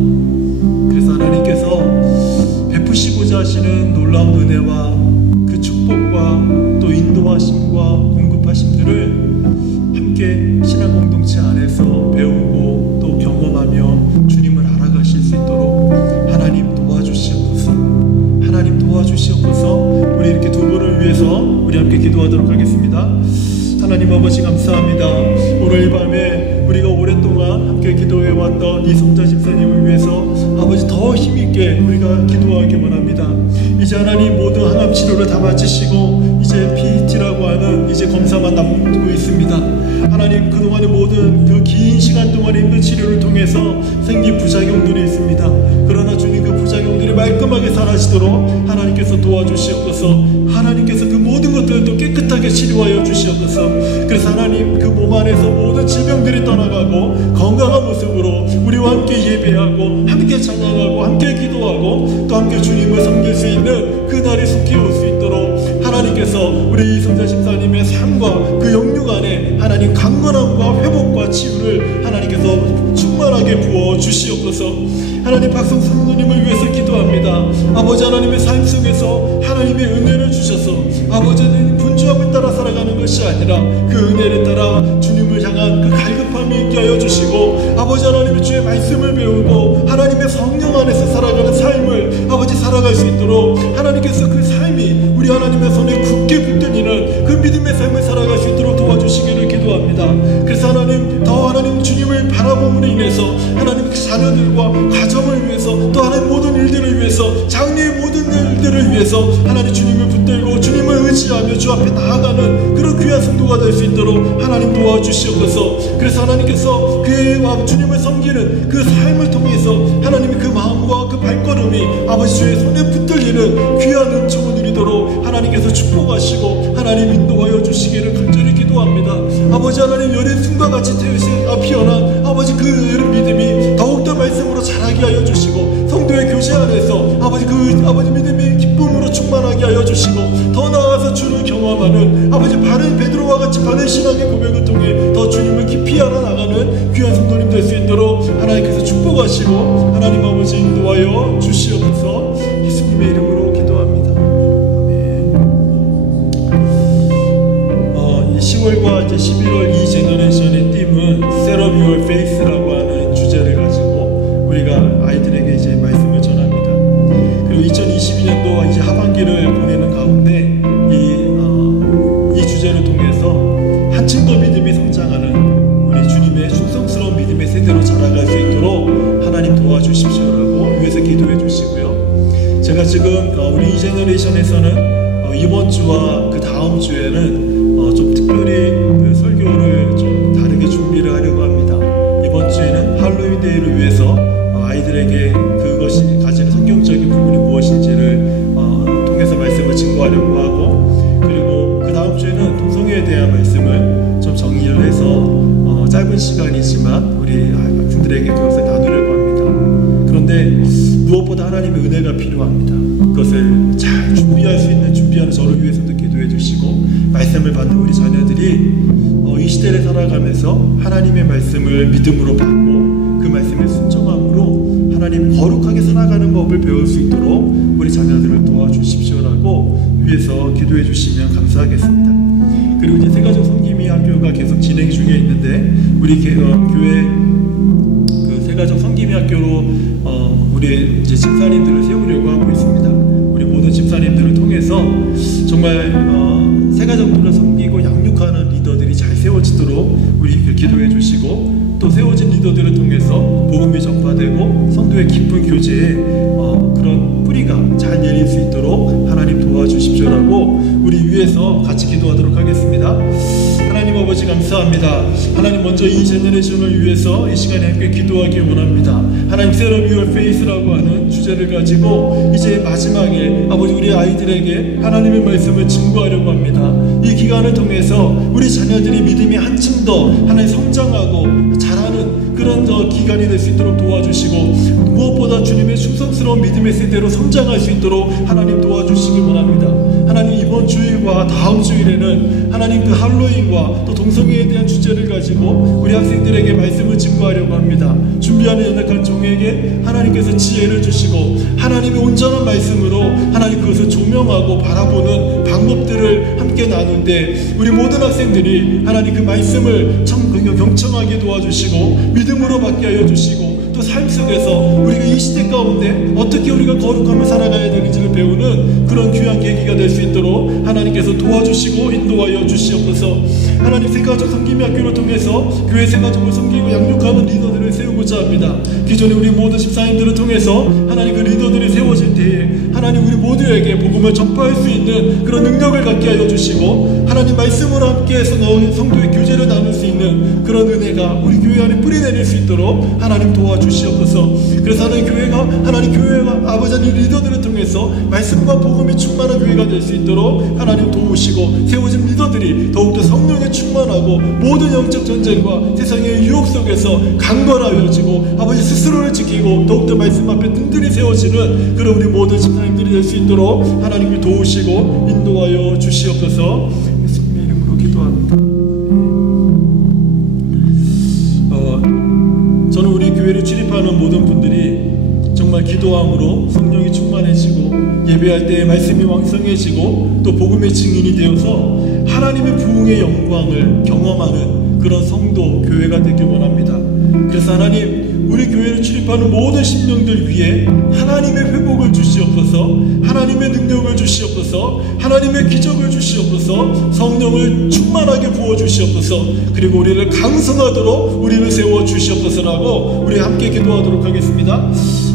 그래서 하나님께서 베푸시고자 하시는 놀라운 은혜와 그 축복과 또 인도하심과 공급하심들을 함께 신앙 공동체 안에서 배우고 또 경험하며 주님을 알아가실 수 있도록 하나님 도와주시옵소서. 하나님 도와주시옵소서. 우리 이렇게 두 분을 위해서 우리 함께 기도하도록 하겠습니다. 하나님 아버지 감사합니다. 오늘 이 밤에 우리가 오랫동안 함께 기도해왔던 이성자 집사님을 위해서 아버지 더 힘있게 우리가 기도하기 원합니다. 이제 하나님 모든 항암 치료를 다 마치시고 이제 PET라고 하는 이제 검사만 남고 있습니다. 하나님 그동안의 모든 그 긴 시간 동안의 힘든 치료를 통해서 생긴 부작용들이 있습니다. 그러나 주님 그 부작용들이 말끔하게 사라지도록 하나님께서 도와주시옵소서. 하나님께서 그 모든 것들을 또 깨끗하게 치료하여 주시옵소서. 그래서 하나님 그 몸 안에서 모든 질병들이 떠나가고 건강한 모습으로 우리와 함께 예배하고 함께 찬양하고 함께 기도하고 또 함께 주님을 섬길 수 있는 그 날이 속히 올 수 있도록 하나님께서 우리 이성자 집사님의 삶과 그 영육 안에 하나님 강건함과 회복과 치유를 하나님께서 하나님께서 충만하게 부어 주시옵소서. 하나님 박성 성도님을 위해서 기도합니다. 아버지 하나님의 삶 속에서 하나님의 은혜를 주셔서 아버지는 분주함을 따라 살아가는 것이 아니라 그 은혜를 따라 주님을 향한 그 갈급함이 있게 하여 주시고 아버지 하나님의 주의 말씀을 배우고 하나님의 성령 안에서 살아가는 삶을 아버지 살아갈 수 있도록 하나님께서 그 삶이 우리 하나님의 손에 굳게 붙들리는 그 믿음의 삶을 살아갈 수 있도록 도와주시기를 기도합니다. 그래서 하나님 더 하나님 주님을 바라봄으로 인해서 하나님 그 자녀들과 가정을 위해서 또 하나님 모든 일들을 위해서 장래의 모든 일들을 위해서 하나님 주님을 붙들고 주님을 의지하며 주 앞에 나아가는 그런 귀한 성도가 될 수 있도록 하나님 도와주시옵소서. 그래서 하나님께서 그 주님을 섬기는 그 삶을 통해서 하나님의 그 마음과 그 발걸음이 아버지 주의 손에 붙들리는 귀한 은총을 누리도록 하나님께서 축복하시고 하나님 인도하여 주시기를 간절히 기도합니다. 아버지 하나님 여린 순과 같이 피어난 아버지 그 믿음이 더욱더 말씀으로 자라게 하여 주시고 성도의 교제 안에서 아버지 그 아버지 믿음이 기쁨으로 충만하게 하여 주시고 더 나아가서 주를 경험하는 아버지 바른 베드로와 같이 바른 신앙의 고백을 통해 더 주님을 깊이 알아나가는 귀한 성도님 될 수 있도록 하나님께서 축복하시고 하나님 아버지 인도하여 주시옵소서. 예수님의 이름으로 기도합니다. 아멘. 10월과 이제 11월 이 제너레이션의 띠은 Set up your face라고 하는 주제를 가지고 우리가 아이들에게 이제 말씀을 전합니다. 그리고 2022년도 이제 하반기를 보내는 가운데 이 주제를 통해서 한층 더 믿음이 성장하는 우리 주님의 충성스러운 믿음의 세대로 자라갈 수 있도록 하나님 도와주십시오라고 위해서 기도해 주시고요. 제가 지금 우리 이 제너레이션에서는 이번 주와 그 다음 주에는 좀 특별히 그 설교를 좀 다르게 준비를 하려고 합니다. 이번 주에는 할로윈 데이를 위해서 아이들에게 그것이 가진 성경적인 부분이 무엇인지를 통해서 말씀을 증거하려고 하고, 그리고 그 다음 주에는 동성애에 대한 말씀을 좀 정리를 해서 짧은 시간이지만 우리 학생들에게 그것을 나누려고 합니다. 그런데 무엇보다 하나님의 은혜가 필요합니다. 그것을 잘 준비할 수 있는 준비하는 저를 위해서도 기도해 주시고 말씀을 받는 우리 자녀들이 이 시대를 살아가면서 하나님의 말씀을 믿음으로 받고 그 말씀에 순종함으로 하나님 거룩하게 살아가는 법을 배울 수 있도록 우리 자녀들을 도와주십시오라고 위해서 기도해 주시면 감사하겠습니다. 그리고 이제 세가족 섬김이 학교가 계속 진행 중에 있는데 우리 교회 그 세가족 섬김이 학교로 우리 이제 집사님들을 세우려고 하고 있습니다. 우리 모든 집사님들을 통해서 정말 세가족들을 섬기고 양육하는 리더들이 잘 세워지도록 우리 기도해 주시고, 또 세워진 리더들을 통해서 복음이 전파되고 성도의 깊은 교제에 그런 뿌리가 잘 내릴 수 있도록 하나님 도와주십시오라고 우리 위해서 같이 기도하도록 하겠습니다. 하나님 아버지 감사합니다. 하나님 먼저 이 제너레이션을 위해서 이 시간에 함께 기도하기 원합니다. 하나님 Set up your face라고 하는 주제를 가지고 이제 마지막에 아버지 우리 아이들에게 하나님의 말씀을 증거하려고 합니다. 이 기간을 통해서 우리 자녀들이 믿음이 한층 더 하나님 성장하고 자라는 그런 기간이 될 수 있도록 도와주시고 무엇보다 주님의 충성스러운 믿음의 세대로 성장할 수 있도록 하나님 도와주시기 원합니다. 하나님 이번 주일과 다음 주일에는 하나님 그 할로윈과 또 동성애에 대한 주제를 가지고 우리 학생들에게 말씀을 증거하려고 합니다. 준비하는 연약한 종에게 하나님께서 지혜를 주시고 하나님의 온전한 말씀으로 하나님 그것을 조명하고 바라보는 방법들을 함께 나눌 때 우리 모든 학생들이 하나님 그 말씀을 경청하게 도와주시고 믿음으로 받게 하여 주시고 또 삶 속에서 우리가 이 시대 가운데 어떻게 우리가 거룩하며 살아가야 되는지를 배우는 그런 귀한 계기가 될 수 있도록 하나님께서 도와주시고 인도하여 주시옵소서. 하나님 세가족 섬김의 학교를 통해서 교회 세가족을 섬기고 양육하는 리더들을 세우고자 합니다. 기존에 우리 모든 집사님들을 통해서 하나님 그 리더들이 세워질 때에 하나님 우리 모두에게 복음을 전파할 수 있는 그런 능력을 갖게 하여 주시고 하나님 말씀으로 함께해서 성도의 교제를 나눌 수 있는 그런 은혜가 우리 교회 안에 뿌리내릴 수 있도록 하나님 도와주시옵소서. 그래서 하나님 교회가 아버지 하나님 리더들을 통해서 말씀과 복음이 충만한 교회가 될 수 있도록 하나님 도우시고 세워진 리더들이 더욱더 성령에 충만하고 모든 영적 전쟁과 세상의 유혹 속에서 강건하여지고 아버지 스스로를 지키고 더욱더 말씀 앞에 든든히 세워지는 그런 우리 모든 집사님들이 될 수 있도록 하나님이 도우시고 인도하여 주시옵소서. 예수님의 이름으로 기도합니다. 출입하는 모든 분들이 정말 기도함으로 성령이 충만해지고 예배할 때 말씀이 왕성해지고 또 복음의 증인이 되어서 하나님의 부흥의 영광을 경험하는 그런 성도 교회가 되길 원합니다. 그래서 하나님, 우리 교회를 출입하는 모든 심령들 위해 하나님의 회복을 주시옵소서, 하나님의 능력을 주시옵소서, 하나님의 기적을 주시옵소서, 성령을 충만하게 부어주시옵소서, 그리고 우리를 강성하도록 우리를 세워주시옵소서라고 우리 함께 기도하도록 하겠습니다.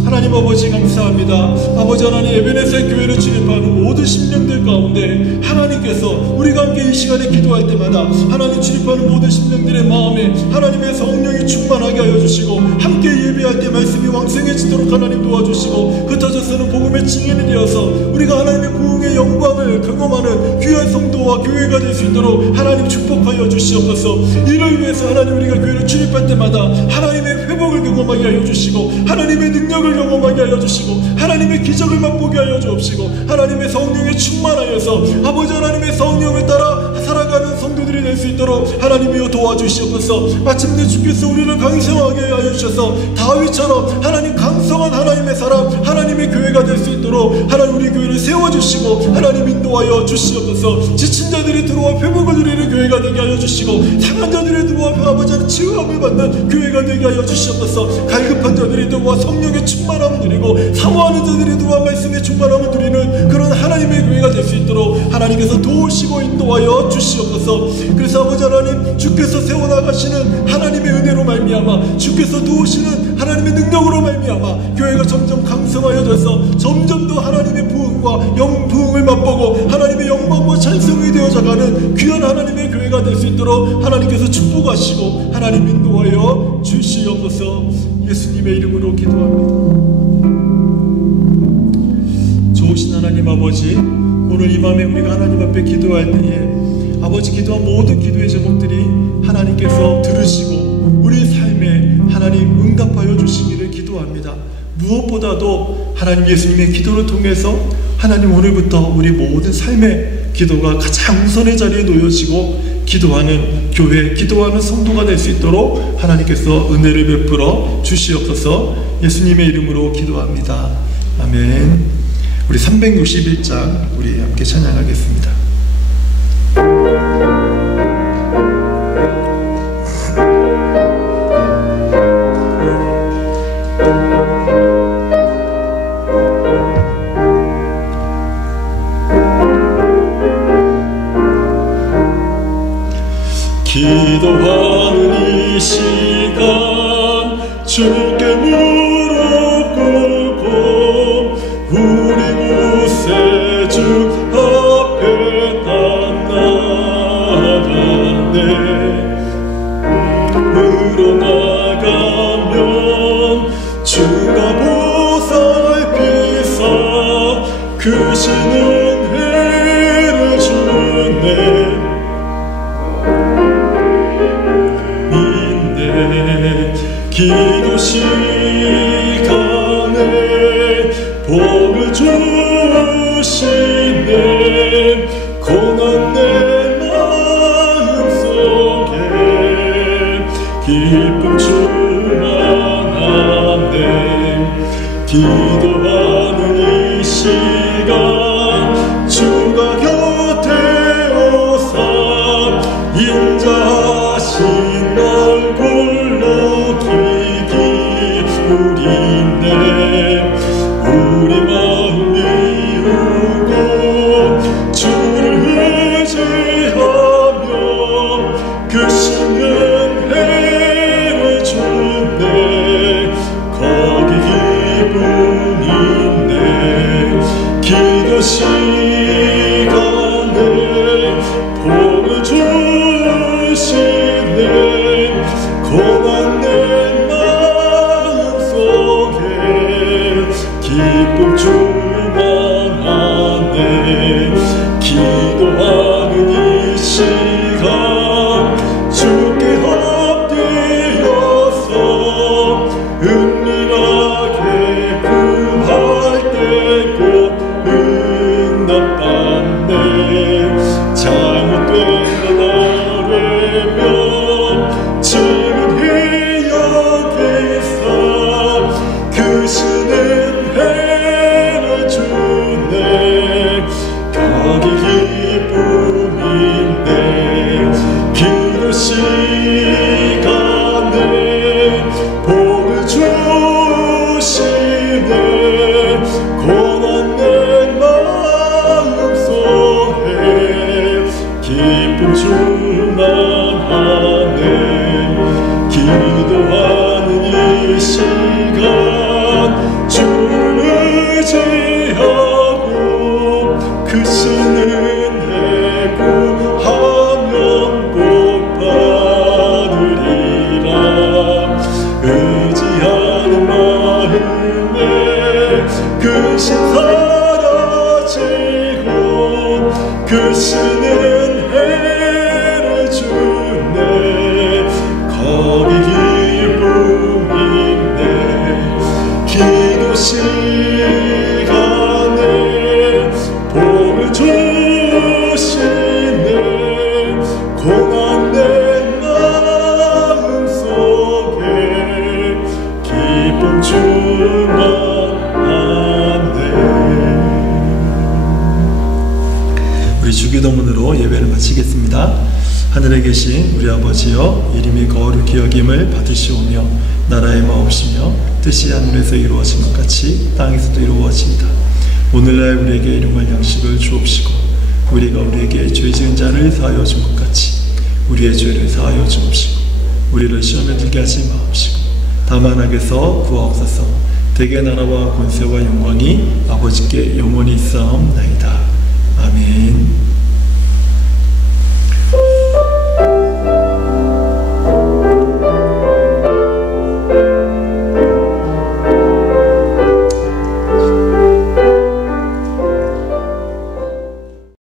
하나님 아버지 감사합니다. 아버지 하나님, 에베네셀 교회를 출입하는 모든 심령들 가운데 하나님께서 우리가 함께 이 시간에 기도할 때마다 하나님 출입하는 모든 심령들의 마음에 하나님의 성령이 충만하게 하여 주시고 함께 예배할 때 말씀이 왕성해지도록 하나님 도와주시고 흩어져서는 복음의 증인이 되어서 우리가 하나님의 부흥의 영광을 경험하는 귀한 성도와 교회가 될 수 있도록 하나님 축복하여 주시옵소서. 이를 위해서 하나님, 우리가 교회를 출입할 때마다 하나님의 회복을 경험하게 하여 주시고 하나님의 능력을 경험하게 하여 주시고 하나님의 기적을 맛보게 하여 주옵시고 하나님의 성령에 충만하여서 아버지 하나님의 성령을 따라 살아가는 성도들이 될 수 있도록 하나님이여 도와주시옵소서. 마침내 주께서 우리를 강성하게 하여 주셔서 다윗처럼 하나님 강성한 하나님의 사람, 하나님의 교회가 될 수 있도록 하나님 우리 교회를 세워주시고 하나님 인도하여 주시옵소서. 지친 자들이 들어와 회복을 누리는 교회가 되게 하여 주시고 상한 자들이 들어와 아버지 치유함을 받는 교회가 되게 하여 주시옵소서. 갈급한 자들이 들어와 성령의 충만함을 누리고 사모하는 자들이 들어와 말씀의 충만함을 누리는 그런 하나님의 교회가 될 수 있도록 하나님께서 도우시고 인도하여 주시옵소서. 그래서 아버지 하나님, 주께서 세워나가시는 하나님의 은혜로 말미암아, 주께서 도우시는 하나님의 능력으로 말미암아 교회가 점점 강성하여져서 점점 더 하나님의 부흥과 영부흥을 맛보고 하나님의 영광과 찬송이 되어져가는 귀한 하나님의 교회가 될 수 있도록 하나님께서 축복하시고 하나님 인도하여 주시옵소서. 예수님의 이름으로 기도합니다. 좋으신 하나님 아버지, 오늘 이 밤에 우리가 하나님 앞에 기도할 때에 아버지, 기도한 모든 기도의 제목들이 하나님께서 들으시고 우리 삶에 하나님 응답하여 주시기를 기도합니다. 무엇보다도 하나님 예수님의 기도를 통해서 하나님, 오늘부터 우리 모든 삶의 기도가 가장 우선의 자리에 놓여지고 기도하는 교회, 기도하는 성도가 될 수 있도록 하나님께서 은혜를 베풀어 주시옵소서. 예수님의 이름으로 기도합니다. 아멘. 우리 361장 우리 함께 찬양하겠습니다. 기도하는 이 시간 주께 무릎 꿇고 우리 구세주 앞에 나가네. 물어나가면 주가 보살피사 크신 은혜를 주네. 기도 시간에 복을 주시네. 고난 내 마음속에 기쁨 충만하네. 기도하는 이 시간 주가 곁에 오사 인자하신 얼굴로 우리 마음 비우고 주를 의지하며 크신 은혜를 주네. 거기 기쁨 있네. 기도 시간에 복을 주시네. 고난 내 기쁨 충만하네. 기도하는 이 시간 주께 복을 주시네 고난된 마음속에 기쁨 충만하네 기도하는 이 시간 주를 의지하고 그 신은 구하면 복 받으리라 의지하는 마음에 그 신 사라지고 그 신은 해를 주네 거기 기쁨 있네 기도 시간에 복을 주시네 고난된 마음 속에 기쁨 충만하네. 우리 주기도문으로 예배를 마치겠습니다. 하늘에 계신 우리 아버지여 이름이 거룩히 여김을 받으시오며 나라의 마옵시며 뜻이 하늘에서 이루어진 것 같이 땅에서도 이루어지이다. 오늘날 우리에게 일용할 양식을 주옵시고 우리가 우리에게 죄 지은 자를 사하여 준 것 같이 우리의 죄를 사하여 주옵시고 우리를 시험에 들게 하지 마옵시고 다만 악에서 구하옵소서. 대개 나라와 권세와 영광이 아버지께 영원히 있사옵나이다. 아멘.